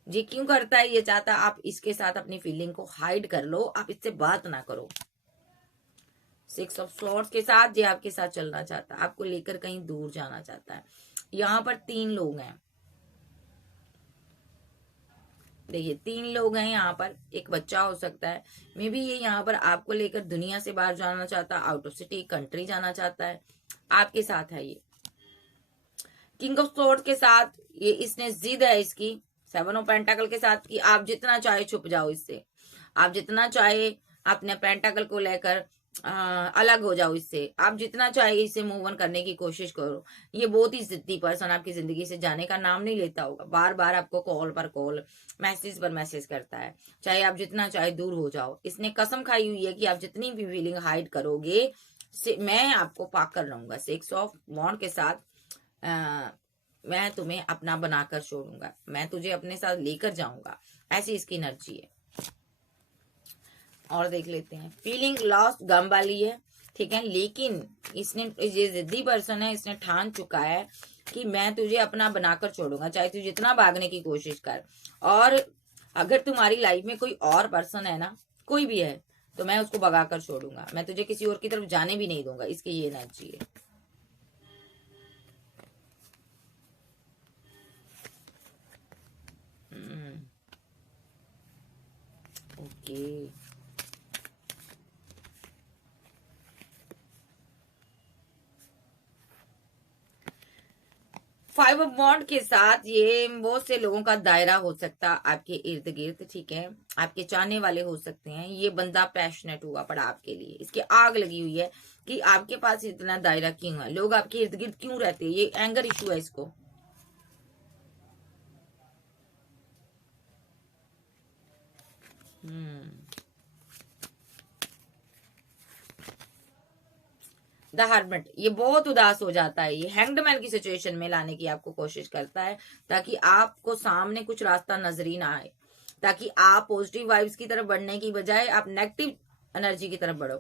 ये क्यों करता है, ये चाहता आप इसके साथ अपनी फीलिंग को हाइड कर लो, आप इससे बात ना करो। 6 ऑफ स्वॉर्ड्स के साथ ये आपके साथ चलना चाहता है, आपको लेकर कहीं दूर जाना चाहता है। यहाँ पर 3 लोग हैं, देखिए 3 लोग हैं यहाँ पर, एक बच्चा हो सकता है, मे बी ये यहाँ पर आपको लेकर दुनिया से बाहर जाना चाहता है, आउट ऑफ सिटी कंट्री जाना चाहता है, आपके साथ है ये। किंग ऑफ स्वॉर्ड्स के साथ ये इसने जिद है इसकी 7 ऑफ पेंटाकल के साथ कि आप जितना चाहे छुप जाओ इससे, आप जितना चाहे अपने पेंटाकल को लेकर अलग हो जाओ इससे, आप जितना चाहे इसे मूव ऑन करने की कोशिश करो। ये बहुत ही जिद्दी पर्सन आपकी जिंदगी से जाने का नाम नहीं लेता होगा, बार बार आपको कॉल पर कॉल, मैसेज पर मैसेज करता है, चाहे आप जितना चाहे दूर हो जाओ। इसने कसम खाई हुई है कि आप जितनी भी फीलिंग हाइड करोगे मैं आपको पाक कर रहूंगा। 6 ऑफ वॉन्ड के साथ मैं तुम्हें अपना बनाकर छोड़ूंगा, मैं तुझे अपने साथ लेकर जाऊंगा, ऐसी इसकी एनर्जी है। और देख लेते हैं, फीलिंग लॉस्ट गम वाली है, ठीक है, लेकिन इसने ये जिद्दी पर्सन है, इसने ठान चुका है कि मैं तुझे अपना बनाकर छोड़ूंगा, चाहे तू जितना भागने की कोशिश कर। और अगर तुम्हारी लाइफ में कोई और पर्सन है ना, कोई भी है, तो मैं उसको भगाकर छोड़ूंगा, मैं तुझे किसी और की तरफ जाने भी नहीं दूंगा, इसकी ये एनर्जी है। ओके, 5 ऑफ वॉन्ड के साथ ये बहुत से लोगों का दायरा हो सकता है आपके इर्द गिर्द, ठीक है, आपके चाहने वाले हो सकते हैं। ये बंदा पैशनेट हुआ पड़ा आपके लिए, इसकी आग लगी हुई है कि आपके पास इतना दायरा क्यों है, लोग आपके इर्द गिर्द क्यों रहते हैं, ये एंगर इशू है इसको। द हर्मिट, ये बहुत उदास हो जाता है, ये हैंग्ड मैन की सिचुएशन में लाने की आपको कोशिश करता है, ताकि आपको सामने कुछ रास्ता नजर ही ना आए, ताकि आप पॉजिटिव वाइब्स की तरफ बढ़ने की बजाय आप नेगेटिव एनर्जी की तरफ बढ़ो,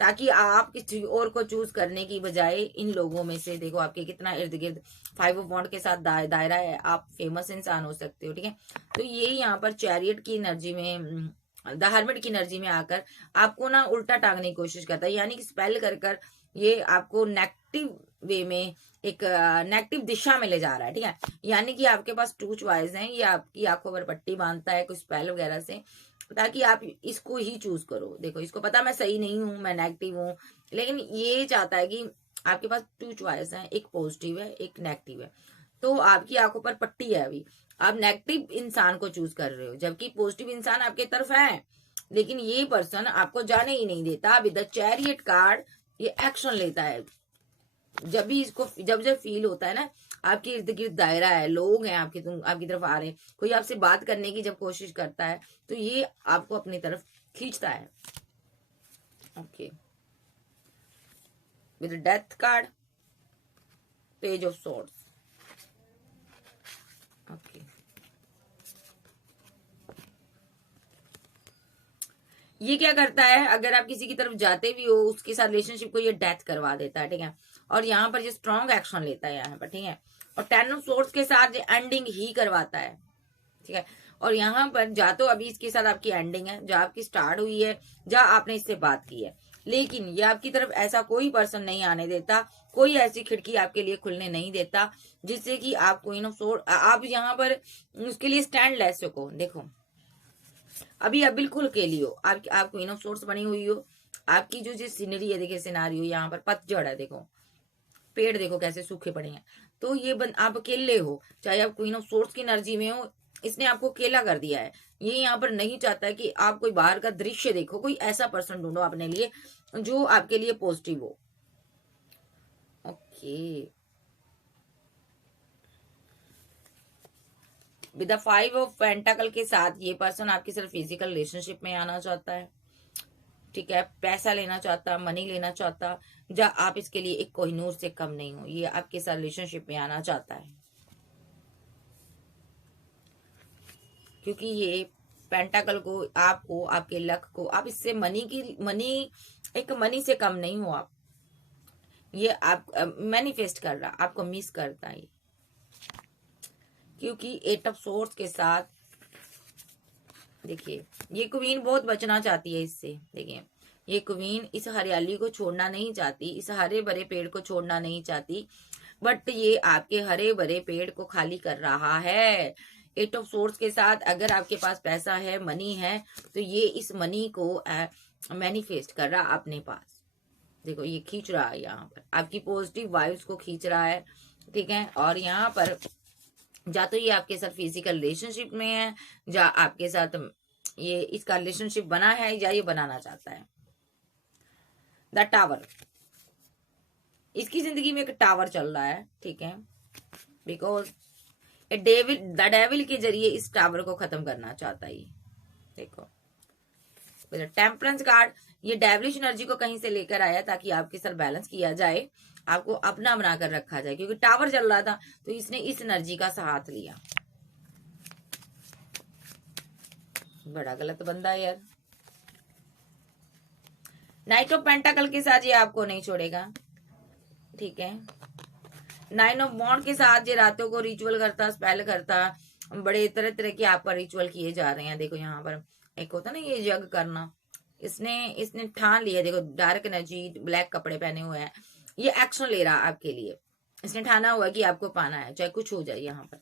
ताकि आप किसी और को चूज करने की बजाय इन लोगों में से, देखो आपके कितना इर्द गिर्द 5 ऑफ वॉन्ड के साथ दायरा है, आप फेमस इंसान हो सकते हो, ठीक है। तो ये यहाँ पर चैरियट की एनर्जी में, द हर्मिट की एनर्जी में आकर आपको ना उल्टा टांगने की कोशिश करता है, यानी कि स्पेल कर कर ये आपको नेगेटिव वे में, एक नेगेटिव दिशा में ले जा रहा है, ठीक है। यानी कि आपके पास टू चॉइस हैं, ये आपकी आंखों पर पट्टी बांधता है कुछ स्पेल वगैरह से, ताकि आप इसको ही चूज करो। देखो इसको पता मैं सही नहीं हूँ, मैं नेगेटिव हूँ, लेकिन ये चाहता है कि आपके पास टू चॉइस है, एक पॉजिटिव है एक नेगेटिव है। तो आपकी आंखों पर पट्टी है, अभी आप नेगेटिव इंसान को चूज कर रहे हो, जबकि पॉजिटिव इंसान आपके तरफ है, लेकिन ये पर्सन आपको जाने ही नहीं देता। विद द चैरियट कार्ड ये एक्शन लेता है। जब भी इसको जब जब फील होता है ना आपके इर्द गिर्द दायरा है, लोग हैं आपकी तरफ आ रहे हैं, कोई आपसे बात करने की जब कोशिश करता है तो ये आपको अपनी तरफ खींचता है। Okay, with death card, page of swords. Okay, ये क्या करता है, अगर आप किसी की तरफ जाते भी हो उसके साथ रिलेशनशिप को ये डेथ करवा देता है, ठीक है। और यहाँ पर ये स्ट्रॉन्ग एक्शन लेता है यहाँ पर, ठीक है। और 10 ऑफ सोर्ड्स के साथ ये एंडिंग ही करवाता है, ठीक है। और यहाँ पर जा तो अभी इसके साथ आपकी एंडिंग है, जहाँ आपकी स्टार्ट हुई है, जहाँ आपने इससे बात की है, लेकिन ये आपकी तरफ ऐसा कोई पर्सन नहीं आने देता, कोई ऐसी खिड़की आपके लिए खुलने नहीं देता जिससे कि आप क्वीन ऑफ सोर्ड, आप यहाँ पर उसके लिए स्टैंड ले सको। देखो अभी आप बिल्कुल अकेली हो, आप क्वीन ऑफ सोर्ड्स बनी हुई हो, आपकी जो सीनरी है, देखिए सिनारियो यहाँ पर पतझड़ है, देखो पेड़ देखो कैसे सूखे पड़े हैं। तो ये आप अकेले हो, चाहे आप क्वीन ऑफ सोर्ड्स की एनर्जी में हो, इसने आपको अकेला कर दिया है। ये यहाँ पर नहीं चाहता है कि आप कोई बाहर का दृश्य देखो, कोई ऐसा पर्सन ढूंढो अपने लिए जो आपके लिए पॉजिटिव हो। ओके, विद द 5 ऑफ पेंटाकल के साथ ये पर्सन आपकी सिर्फ फिजिकल रिलेशनशिप में आना चाहता है, ठीक है। पैसा लेना चाहता, मनी लेना चाहता, या आप इसके लिए एक कोहिनूर से कम नहीं हो, ये आपके साथ रिलेशनशिप में आना चाहता है, क्योंकि ये पेंटाकल को, आपको, आपके लक को, आप इससे मनी से कम नहीं हो आप। ये आप मैनिफेस्ट कर रहा, आपको मिस करता है, क्योंकि 8 ऑफ सोर्ड्स के साथ देखिए ये क्वीन बहुत बचना चाहती है इससे। देखिए ये क्वीन इस हरियाली को छोड़ना नहीं चाहती, इस हरे भरे पेड़ को छोड़ना नहीं चाहती, बट ये आपके हरे भरे पेड़ को खाली कर रहा है। 8 ऑफ सोर्ड्स के साथ अगर आपके पास पैसा है, मनी है, तो ये इस मनी को मैनिफेस्ट कर रहा अपने पास। देखो ये खींच रहा है, यहाँ पर आपकी पॉजिटिव वाइब्स को खींच रहा है, ठीक है। और यहाँ पर या तो ये आपके साथ फिजिकल रिलेशनशिप में है, या आपके साथ ये इसका रिलेशनशिप बना है, या ये बनाना चाहता है। द टावर, इसकी जिंदगी में एक टावर चल रहा है, ठीक है, बिकॉज द डेविल के जरिए इस टावर को खत्म करना चाहता है। देखो टेम्परेंस कार्ड, ये डेविलिश एनर्जी को कहीं से लेकर आया ताकि आपके साथ बैलेंस किया जाए, आपको अपना बनाकर रखा जाए, क्योंकि टावर चल रहा था तो इसने इस एनर्जी का साथ लिया। बड़ा गलत बंदा है यार। नाइट ऑफ पेंटाकल के साथ ये आपको नहीं छोड़ेगा, ठीक है। 9 ऑफ वॉन्ड के साथ ये रातों को रिचुअल करता, स्पेल करता, बड़े तरह तरह के आप पर रिचुअल किए जा रहे हैं। देखो यहाँ पर एक होता ना ये यज्ञ करना, इसने ठान लिया। देखो डार्क एनर्जी, ब्लैक कपड़े पहने हुए हैं, ये एक्शन ले रहा आपके लिए, इसने ठाना हुआ कि आपको पाना है चाहे कुछ हो जाए। यहाँ पर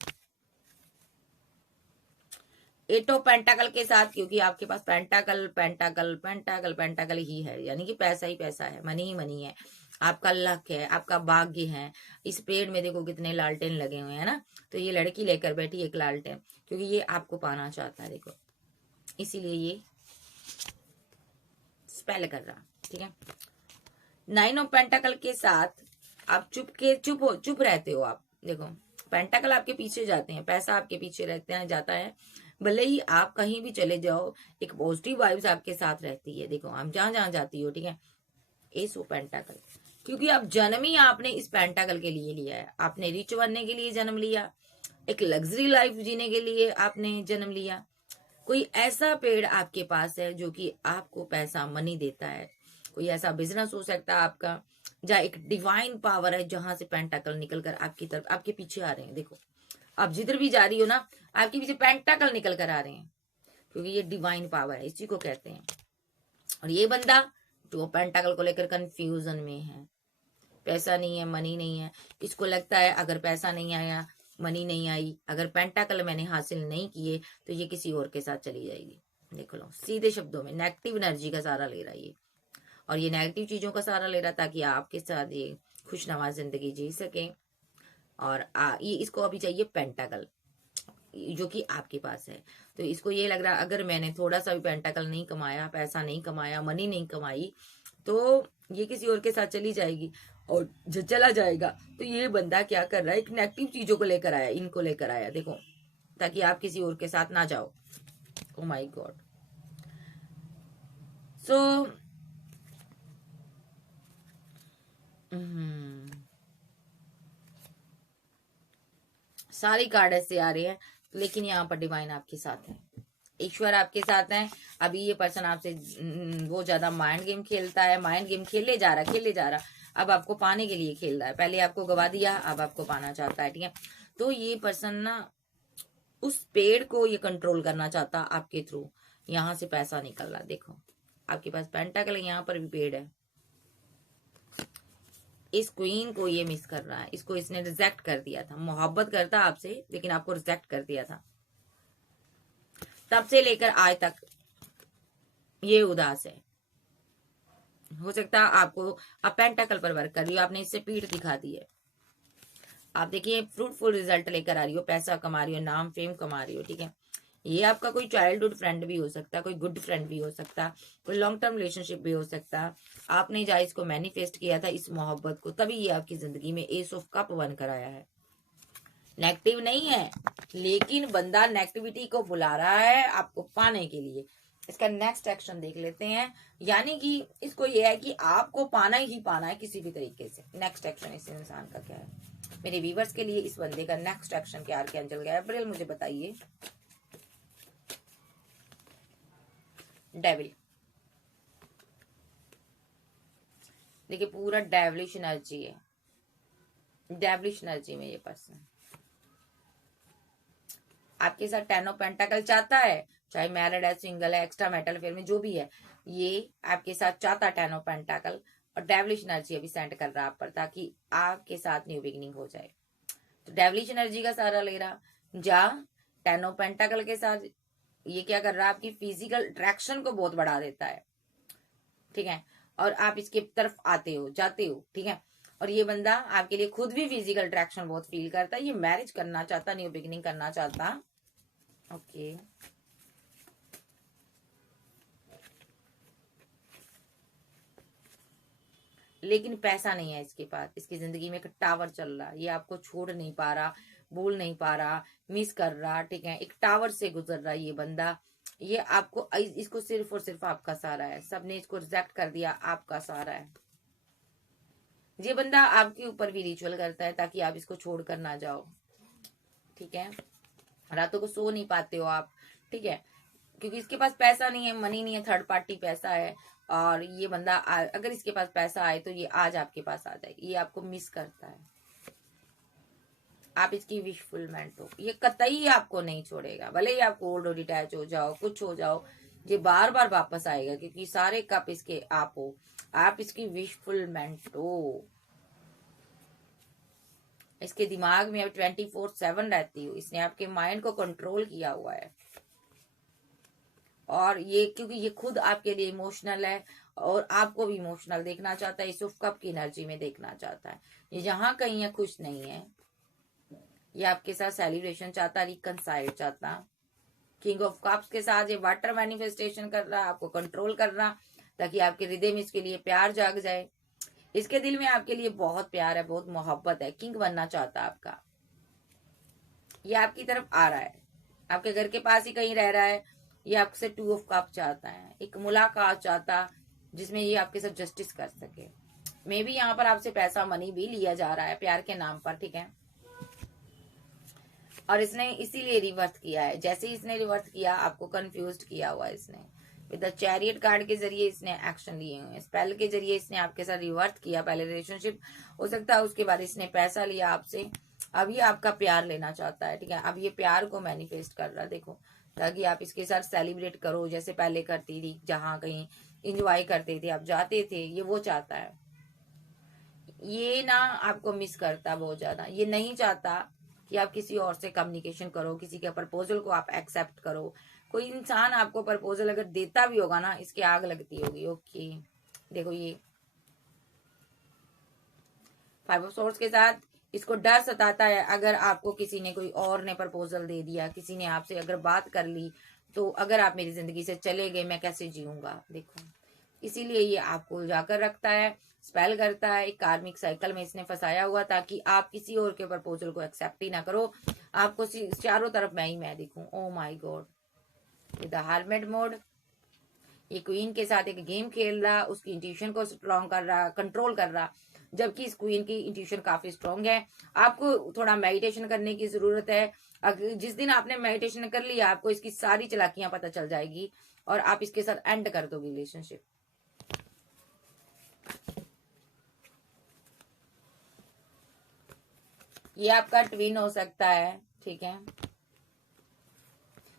8 ऑफ पेंटाकल के साथ, क्योंकि आपके पास पेंटाकल पेंटाकल पेंटाकल पेंटाकल ही है, यानी कि पैसा ही पैसा है, मनी ही मनी है, आपका लक है, आपका भाग्य है। इस पेड़ में देखो कितने लालटेन लगे हुए हैं ना, तो ये लड़की लेकर बैठी एक लालटेन, क्योंकि ये आपको पाना चाहता है। देखो इसीलिए ये स्पेल कर रहा, ठीक है। 9 ऑफ पेंटाकल के साथ आप चुप रहते हो आप। देखो पेंटाकल आपके पीछे जाते हैं, पैसा आपके पीछे रहते हैं, जाता है, भले ही आप कहीं भी चले जाओ, एक पॉजिटिव वाइब्स आपके साथ रहती है। देखो आप जहां जहां जाती हो, ठीक है। एस ऑफ पेंटाकल, क्योंकि आप जन्म ही आपने इस पेंटाकल के लिए लिया है, आपने रिच बनने के लिए जन्म लिया, एक लग्जरी लाइफ जीने के लिए आपने जन्म लिया। कोई ऐसा पेड़ आपके पास है जो कि आपको पैसा, मनी देता है, कोई ऐसा बिजनेस हो सकता है आपका, जहाँ एक डिवाइन पावर है, जहां से पेंटाकल निकल कर आपकी तरफ, आपके पीछे आ रहे हैं। देखो आप जिधर भी जा रही हो ना, आपके पीछे पेंटाकल निकल कर आ रहे हैं, क्योंकि ये डिवाइन पावर है, इसी को कहते हैं। और ये बंदा जो पेंटाकल को लेकर कंफ्यूजन में है, पैसा नहीं है, मनी नहीं है। इसको लगता है अगर पैसा नहीं आया, मनी नहीं आई, अगर पेंटाकल मैंने हासिल नहीं किए तो ये किसी और के साथ चली जाएगी। देख लो, सीधे शब्दों में नेगेटिव एनर्जी का सहारा ले रहा है ये, और ये नेगेटिव चीजों का सहारा ले रहा ताकि आपके साथ ये खुशनुमा जिंदगी जी सके। और ये इसको अभी चाहिए पेंटाकल, जो कि आपके पास है। तो इसको ये लग रहा है अगर मैंने थोड़ा सा भी पेंटाकल नहीं कमाया, पैसा नहीं कमाया, मनी नहीं कमाई, तो ये किसी और के साथ चली जाएगी। और जो चला जाएगा तो ये बंदा क्या कर रहा है, एक नेगेटिव चीजों को लेकर आया, इनको लेकर आया, देखो, ताकि आप किसी और के साथ ना जाओ। ओ माय गॉड। सो सारी कार्ड ऐसे आ रही है, लेकिन यहाँ पर डिवाइन आपके साथ है, ईश्वर आपके साथ है। अभी ये पर्सन आपसे वो ज्यादा माइंड गेम खेलता है, माइंड गेम खेले जा रहा, अब आपको पाने के लिए खेल रहा है। पहले आपको गवा दिया, अब आपको पाना चाहता है, ठीक है। तो ये पर्सन ना उस पेड़ को ये कंट्रोल करना चाहता आपके थ्रू। यहां से पैसा निकल रहा, देखो आपके पास पेंटाकल है, यहाँ पर भी पेड़ है। इस क्वीन को ये मिस कर रहा है, इसको इसने रिजेक्ट कर दिया था। मोहब्बत करता आपसे, लेकिन आपको रिजेक्ट कर दिया था। तब से लेकर आज तक ये उदास है। हो सकता है आपको, आप पेंटाकल पर वर्क कर रही हो, आपने इससे पीठ दिखा दी है। आप देखिए फ्रूटफुल रिजल्ट लेकर आ रही हो, पैसा कमा रही हो, नाम फेम कमा रही हो, ठीक है। ये आपका कोई चाइल्डहुड फ्रेंड भी हो सकता है, कोई गुड फ्रेंड भी हो सकता है, कोई लॉन्ग टर्म रिलेशनशिप भी हो सकता है। आपने जहाँ इसको मैनिफेस्ट किया था, इस मोहब्बत को, तभी ये आपकी जिंदगी में एस ऑफ कप बनकर आया है। नेगेटिव नहीं है, लेकिन बंदा नेगेटिविटी को बुला रहा है आपको पाने के लिए। इसका नेक्स्ट एक्शन देख लेते हैं। यानी कि इसको ये है कि आपको पाना ही पाना है किसी भी तरीके से। नेक्स्ट एक्शन इस इंसान का क्या है मेरे व्यूवर्स के लिए, इस बंदे का नेक्स्ट एक्शन क्या आर्कैंजल गैब्रिएल मुझे बताइए। डेविल, देखिए पूरा डेविलिश एनर्जी है, डेविलिश एनर्जी में ये पर्सन आपके साथ 10 ऑफ पेंटाकल चाहता है, चाहे मैरिड है, सिंगल है, एक्स्ट्रा मेटल फेयर में जो भी है, ये आपके साथ चाहता है 10 ऑफ पेंटाकल। और डेविलिश एनर्जी अभी सेंड कर रहा है आप पर, ताकि आपके साथ न्यू बिगिनिंग हो जाए। तो डेविलिश एनर्जी का सहारा ले रहा, जा 10 ऑफ पेंटाकल के साथ ये क्या कर रहा है, आपकी फिजिकल अट्रैक्शन को बहुत बढ़ा देता है, ठीक है। और आप इसके तरफ आते हो, जाते हो, ठीक है। और ये बंदा आपके लिए खुद भी फिजिकल अट्रैक्शन बहुत फील करता है। ये मैरिज करना चाहता, न्यू बिगिनिंग करना चाहता, ओके। लेकिन पैसा नहीं है इसके पास। इसकी जिंदगी में एक टावर चल रहा है, ये आपको छोड़ नहीं पा रहा, भूल नहीं पा रहा, मिस कर रहा, ठीक है। एक टावर से गुजर रहा है ये बंदा। ये आपको, इसको सिर्फ और सिर्फ आपका सहारा है। सबने इसको रिजेक्ट कर दिया, आपका सहारा है। ये बंदा आपके ऊपर भी रिचुअल करता है ताकि आप इसको छोड़कर ना जाओ, ठीक है। रातों को सो नहीं पाते हो आप, ठीक है, क्योंकि इसके पास पैसा नहीं है, मनी नहीं है, थर्ड पार्टी पैसा है। और ये बंदा अगर इसके पास पैसा आए तो ये आज आपके पास आ जाए। ये आपको मिस करता है, आप इसकी विश फुलमेंट हो। ये कतई आपको नहीं छोड़ेगा, भले ही आप ओल्ड डिटैच हो जाओ, कुछ हो जाओ, ये बार बार वापस आएगा, क्योंकि सारे कप इसके आप हो, आप इसकी विश फुलमेंट हो। इसके दिमाग में अब 24/7 रहती हो। इसने आपके माइंड को कंट्रोल किया हुआ है। और ये क्योंकि ये खुद आपके लिए इमोशनल है और आपको भी इमोशनल देखना चाहता है, सुफ कप की एनर्जी में देखना चाहता है। ये जहां कहीं है खुश नहीं है। ये आपके साथ सेलिब्रेशन चाहता, रिकंसाइल चाहता। किंग ऑफ कप्स के साथ ये वाटर मैनिफेस्टेशन कर रहा, आपको कंट्रोल कर रहा, ताकि आपके हृदय में इसके लिए प्यार जाग जाए। इसके दिल में आपके लिए बहुत प्यार है, बहुत मोहब्बत है। किंग बनना चाहता आपका। ये आपकी तरफ आ रहा है, आपके घर के पास ही कहीं रह रहा है। ये आपसे 2 ऑफ कप चाहता है, एक मुलाकात चाहता, जिसमें ये आपके साथ जस्टिस कर सके। मे बी यहाँ पर आपसे पैसा मनी भी लिया जा रहा है प्यार के नाम पर, ठीक है। और इसने इसीलिए रिवर्थ किया है। जैसे ही इसने रिवर्थ किया, आपको कंफ्यूज किया हुआ है इसने। विद द चैरियट कार्ड के जरिए इसने एक्शन लिए हुए हैं। स्पेल के जरिए इसने आपके साथ रिवर्थ किया। पहले रिलेशनशिप हो सकता है, उसके बाद इसने पैसा लिया आपसे। अब ये आपका प्यार लेना चाहता है, ठीक है। अब ये प्यार को मैनिफेस्ट कर रहा है, देखो, ताकि आप इसके साथ सेलिब्रेट करो, जैसे पहले करती थी, जहां कहीं इंजॉय करते थे, आप जाते थे, ये वो चाहता है। ये ना आपको मिस करता है बहुत ज्यादा, ये नहीं चाहता कि आप किसी और से कम्युनिकेशन करो, किसी के प्रपोजल को आप एक्सेप्ट करो। कोई इंसान आपको प्रपोजल अगर देता भी होगा ना, इसके आग लगती होगी। ओके, देखो ये 5 ऑफ सोर्ड्स के साथ इसको डर सताता है, अगर आपको किसी ने, कोई और ने प्रपोजल दे दिया, किसी ने आपसे अगर बात कर ली, तो अगर आप मेरी जिंदगी से चले गए मैं कैसे जीऊंगा। देखो, इसीलिए ये आपको उलझा कर रखता है, स्पेल करता है, एक कार्मिक साइकिल में इसने फंसाया हुआ, ताकि आप किसी और के प्रपोजल को एक्सेप्ट ही ना करो। आपको चारों तरफ मैं ही मैं दिखूं। Oh my God, the hermit mode, ये क्वीन के साथ एक गेम खेल रहा, उसकी इंट्यूशन को स्ट्रॉन्ग कर रहा, कंट्रोल कर रहा, जबकि इस क्वीन की इंट्यूशन काफी स्ट्रॉन्ग है। आपको थोड़ा मेडिटेशन करने की जरूरत है। अगर जिस दिन आपने मेडिटेशन कर लिया, आपको इसकी सारी चालाकियां पता चल जाएगी और आप इसके साथ एंड कर दोगे रिलेशनशिप। ये आपका ट्विन हो सकता है, ठीक है,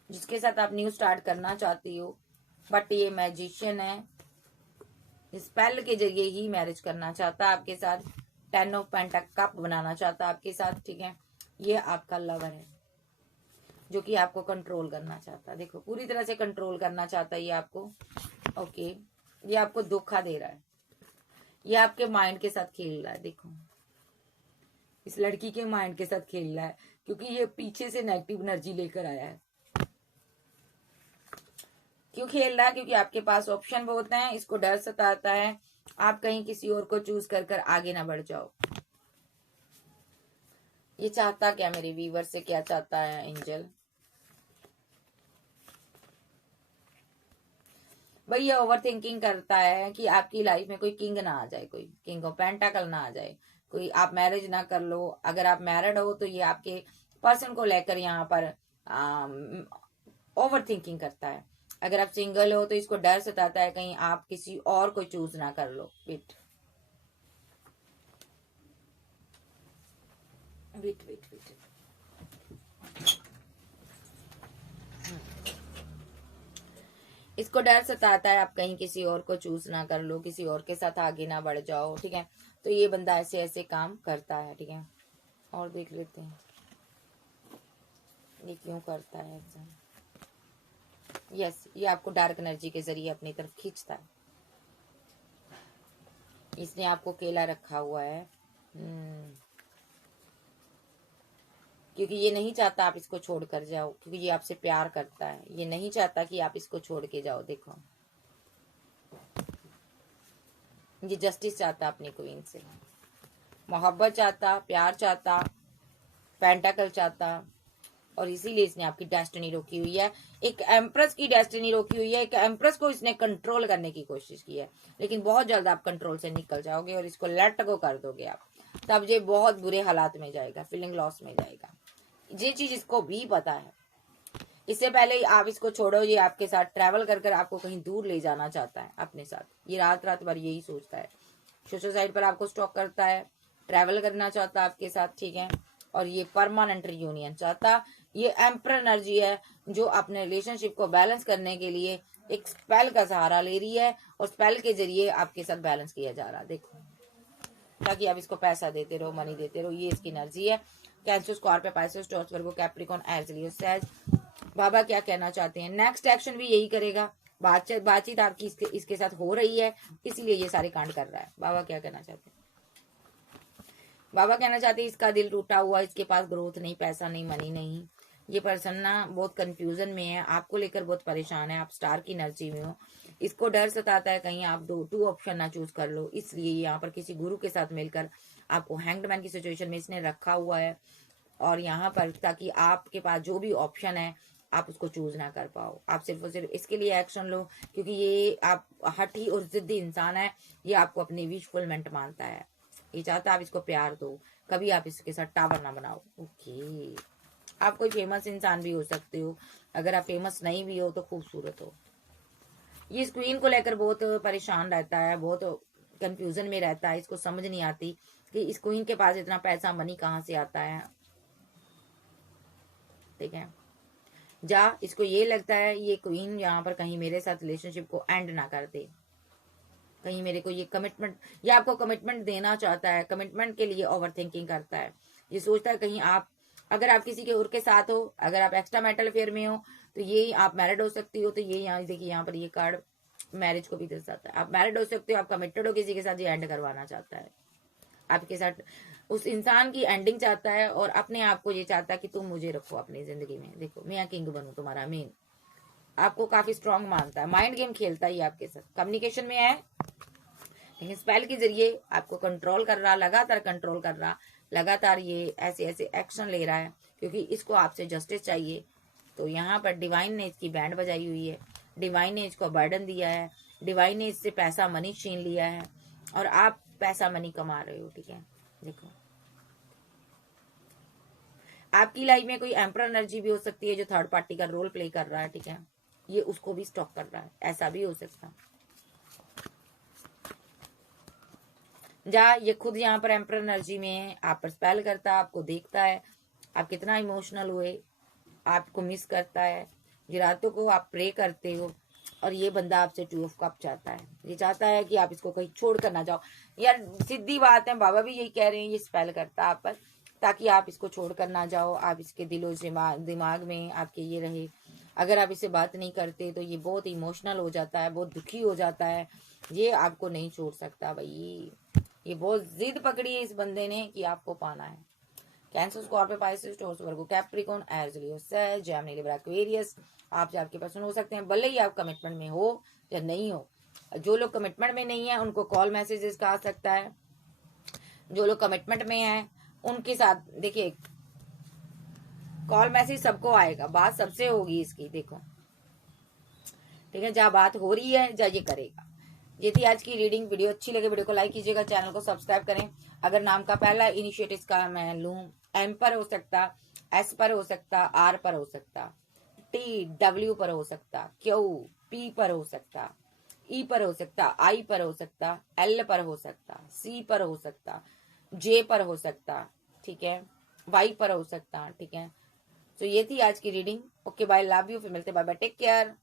जिसके साथ आप न्यू स्टार्ट करना चाहती हो, बट ये मैजिशियन है, स्पेल के जरिए ही मैरिज करना चाहता है आपके साथ, 10 ऑफ पेंटाकप बनाना चाहता है आपके साथ, ठीक है। ये आपका लवर है जो कि आपको कंट्रोल करना चाहता है। देखो, पूरी तरह से कंट्रोल करना चाहता है ये आपको। ओके, ये आपको धोखा दे रहा है, ये आपके माइंड के साथ खेल रहा है। देखो, इस लड़की के माइंड के साथ खेल रहा है, क्योंकि ये पीछे से नेगेटिव एनर्जी लेकर आया है। क्यों खेल रहा है? क्योंकि आपके पास ऑप्शन बहुत हैं, इसको डर सताता है आप कहीं किसी और को चूज कर कर आगे ना बढ़ जाओ। ये चाहता क्या मेरे व्यूवर से, क्या चाहता है एंजल? भाई ये ओवर थिंकिंग करता है कि आपकी लाइफ में कोई किंग ना आ जाए, कोई किंग ऑफ पेंटाकल ना आ जाए, कोई आप मैरिज ना कर लो। अगर आप मैरिड हो तो ये आपके पर्सन को लेकर यहाँ पर ओवर थिंकिंग करता है। अगर आप सिंगल हो तो इसको डर सताता है कहीं आप किसी और को चूज ना कर लो। वेट वेट वेट वेट, इसको डर सताता है आप कहीं किसी और को चूज ना कर लो, किसी और के साथ आगे ना बढ़ जाओ, ठीक है। तो ये बंदा ऐसे ऐसे काम करता है, ठीक है। और देख लेते हैं ये क्यों करता है ऐसा। यस, ये आपको डार्क एनर्जी के जरिए अपनी तरफ खींचता है। इसने आपको केला रखा हुआ है, क्योंकि ये नहीं चाहता आप इसको छोड़ कर जाओ, क्योंकि ये आपसे प्यार करता है, ये नहीं चाहता कि आप इसको छोड़ के जाओ। देखो, ये जस्टिस चाहता अपनी क्वीन से, मोहब्बत चाहता, प्यार चाहता, पेंटाकल चाहता, और इसीलिए इसने आपकी डेस्टिनी रोकी हुई है। एक एम्प्रेस की डेस्टिनी रोकी हुई है, एक एम्प्रेस को इसने कंट्रोल करने की कोशिश की है, लेकिन बहुत जल्द आप कंट्रोल से निकल जाओगे और इसको लेट गो कर दोगे आप, तब ये बहुत बुरे हालात में जाएगा, फीलिंग लॉस में जाएगा। ये चीज इसको भी पता है। इससे पहले आप इसको छोड़ो, ये आपके साथ ट्रैवल कर कर आपको कहीं दूर ले जाना चाहता है अपने साथ। ये रात रात भर यही सोचता है, सोशल साइड पर आपको स्टॉक करता है, ट्रैवल करना चाहता है आपके साथ, ठीक है। और ये परमानेंट रियूनियन चाहता। ये एम्पर एनर्जी है जो अपने रिलेशनशिप को बैलेंस करने के लिए एक स्पेल का सहारा ले रही है, और स्पेल के जरिए आपके साथ बैलेंस किया जा रहा है। देखो, ताकि आप इसको पैसा देते रहो, मनी देते रहो, ये इसकी एनर्जी है। कैंसर, स्कॉर्पियो, पाइसेस, टॉर्च, वर्गो, कैप्रिकॉर्न, एरीज, लियो, सैज। बाबा क्या कहना चाहते हैं? नेक्स्ट एक्शन भी यही करेगा। बातचीत आपकी इसके साथ हो रही है, इसीलिए ये सारे कांड कर रहा है। बाबा क्या कहना चाहते हैं? बाबा कहना चाहते हैं इसका दिल टूटा हुआ, इसके पास ग्रोथ नहीं, पैसा नहीं, मनी नहीं। ये पर्सन ना बहुत कंफ्यूजन में है, आपको लेकर बहुत परेशान है, आप स्टार की एनर्जी में हो। इसको डर सताता है कहीं आप टू ऑप्शन ना चूज कर लो, इसलिए यहाँ पर किसी गुरु के साथ मिलकर आपको हैंगड की सिचुएशन में इसने रखा हुआ है, और यहाँ पर ताकि आपके पास जो भी ऑप्शन है आप उसको चूज ना कर पाओ। आप सिर्फ और सिर्फ इसके लिए एक्शन लो, क्योंकि ये आप हठी और जिद्दी इंसान है। ये आपको अपनी विश फुलमेंट मानता है, ये चाहता आप इसको प्यार दो, कभी आप इसके साथ टावर ना बनाओ। ओके, आप कोई फेमस इंसान भी हो सकते हो, अगर आप फेमस नहीं भी हो तो खूबसूरत हो। ये इस क्वीन को लेकर बहुत परेशान रहता है, बहुत कंफ्यूजन में रहता है, इसको समझ नहीं आती कि इस क्वीन के पास इतना पैसा मनी कहाँ से आता है, ठीक है। जा इसको ये लगता है ये क्वीन यहाँ पर कहीं मेरे साथ रिलेशनशिप को एंड ना कर दे, कहीं मेरे को ये कमिटमेंट, या आपको कमिटमेंट देना चाहता है, कमिटमेंट के लिए ओवर थिंकिंग करता है, ये सोचता है कहीं आप, अगर आप किसी के और के साथ हो, अगर आप एक्स्ट्रा मैरिटल अफेयर में हो, तो ये आप मैरिड हो सकती हो, तो ये यहाँ देखिए यहाँ पर ये कार्ड मैरिज को भी दर्शाता है। आप मैरिड हो सकते हो, आप कमिटेड हो किसी के साथ, ये एंड करवाना चाहता है आपके साथ, उस इंसान की एंडिंग चाहता है, और अपने आप को ये चाहता है कि तुम मुझे रखो अपनी जिंदगी में, देखो मैं किंग बनूं तुम्हारा मेन, आपको काफी स्ट्रांग मानता है, माइंड गेम खेलता है आपके साथ, कम्युनिकेशन में है, लेकिन स्पेल के जरिए आपको कंट्रोल कर रहा, लगातार कंट्रोल कर रहा, लगातार ये ऐसे ऐसे एक्शन ले रहा है, क्योंकि इसको आपसे जस्टिस चाहिए। तो यहाँ पर डिवाइन ने इसकी बैंड बजाई हुई है, डिवाइन ने इसको बर्डन दिया है, डिवाइन ने इससे पैसा मनी छीन लिया है, और आप पैसा मनी कमा रहे हो, ठीक है। देखो आपकी लाइफ में कोई एम्पर एनर्जी भी हो सकती है जो थर्ड पार्टी का रोल प्ले कर रहा है, ठीक है, ये उसको भी स्टॉप कर रहा है, ऐसा भी हो सकता है। जहाँ ये खुद यहाँ पर एम्पर एनर्जी में है, आप पर स्पेल करता है, आपको देखता है आप कितना इमोशनल हुए, आपको मिस करता है, ये रातों को आप प्रे करते हो, और ये बंदा आपसे 2 ऑफ कप चाहता है, ये चाहता है कि आप इसको कहीं छोड़ कर ना जाओ। यार सीधी बात है, बाबा भी यही कह रहे हैं, ये स्पेल करता है आप पर, ताकि आप इसको छोड़ कर ना जाओ, आप इसके दिलो दिमाग में आपके ये रहे। अगर आप इससे बात नहीं करते तो ये बहुत इमोशनल हो जाता है, बहुत दुखी हो जाता है, ये आपको नहीं छोड़ सकता भाई, ये बहुत जिद पकड़ी है इस बंदे ने कि आपको पाना है। कैंसर, स्कॉर्पियो, पाइसेस, टॉरस, वर्गो, कैप्रिकॉर्न, एरीज, लियो, सैज, जेमिनी, लिब्रा, एक्वेरियस, आप आपके पर्सन हो सकते हैं, भले ही आप कमिटमेंट में हो या नहीं हो। जो लोग कमिटमेंट में नहीं है उनको कॉल मैसेजेस का आ सकता है, जो लोग कमिटमेंट में है उनके साथ देखिए कॉल मैसेज सबको आएगा, बात सबसे होगी इसकी, देखो ठीक है, जहाँ बात हो रही है जहाँ ये करेगा। ये थी आज की रीडिंग, वीडियो अच्छी लगे वीडियो को लाइक कीजिएगा, चैनल को सब्सक्राइब करें। अगर नाम का पहला इनिशिएटिव का मैं लूं, एम पर हो सकता, एस पर हो सकता, आर पर हो सकता, टी डब्ल्यू पर हो सकता, क्यू पी पर हो सकता, ई पर हो सकता, आई पर हो सकता, एल पर हो सकता, सी पर हो सकता, जे पर हो सकता, ठीक है, वाई पर हो सकता, ठीक है। तो ये थी आज की reading. Okay bye, love you, फिर मिलते, बाय बाय, टेक केयर।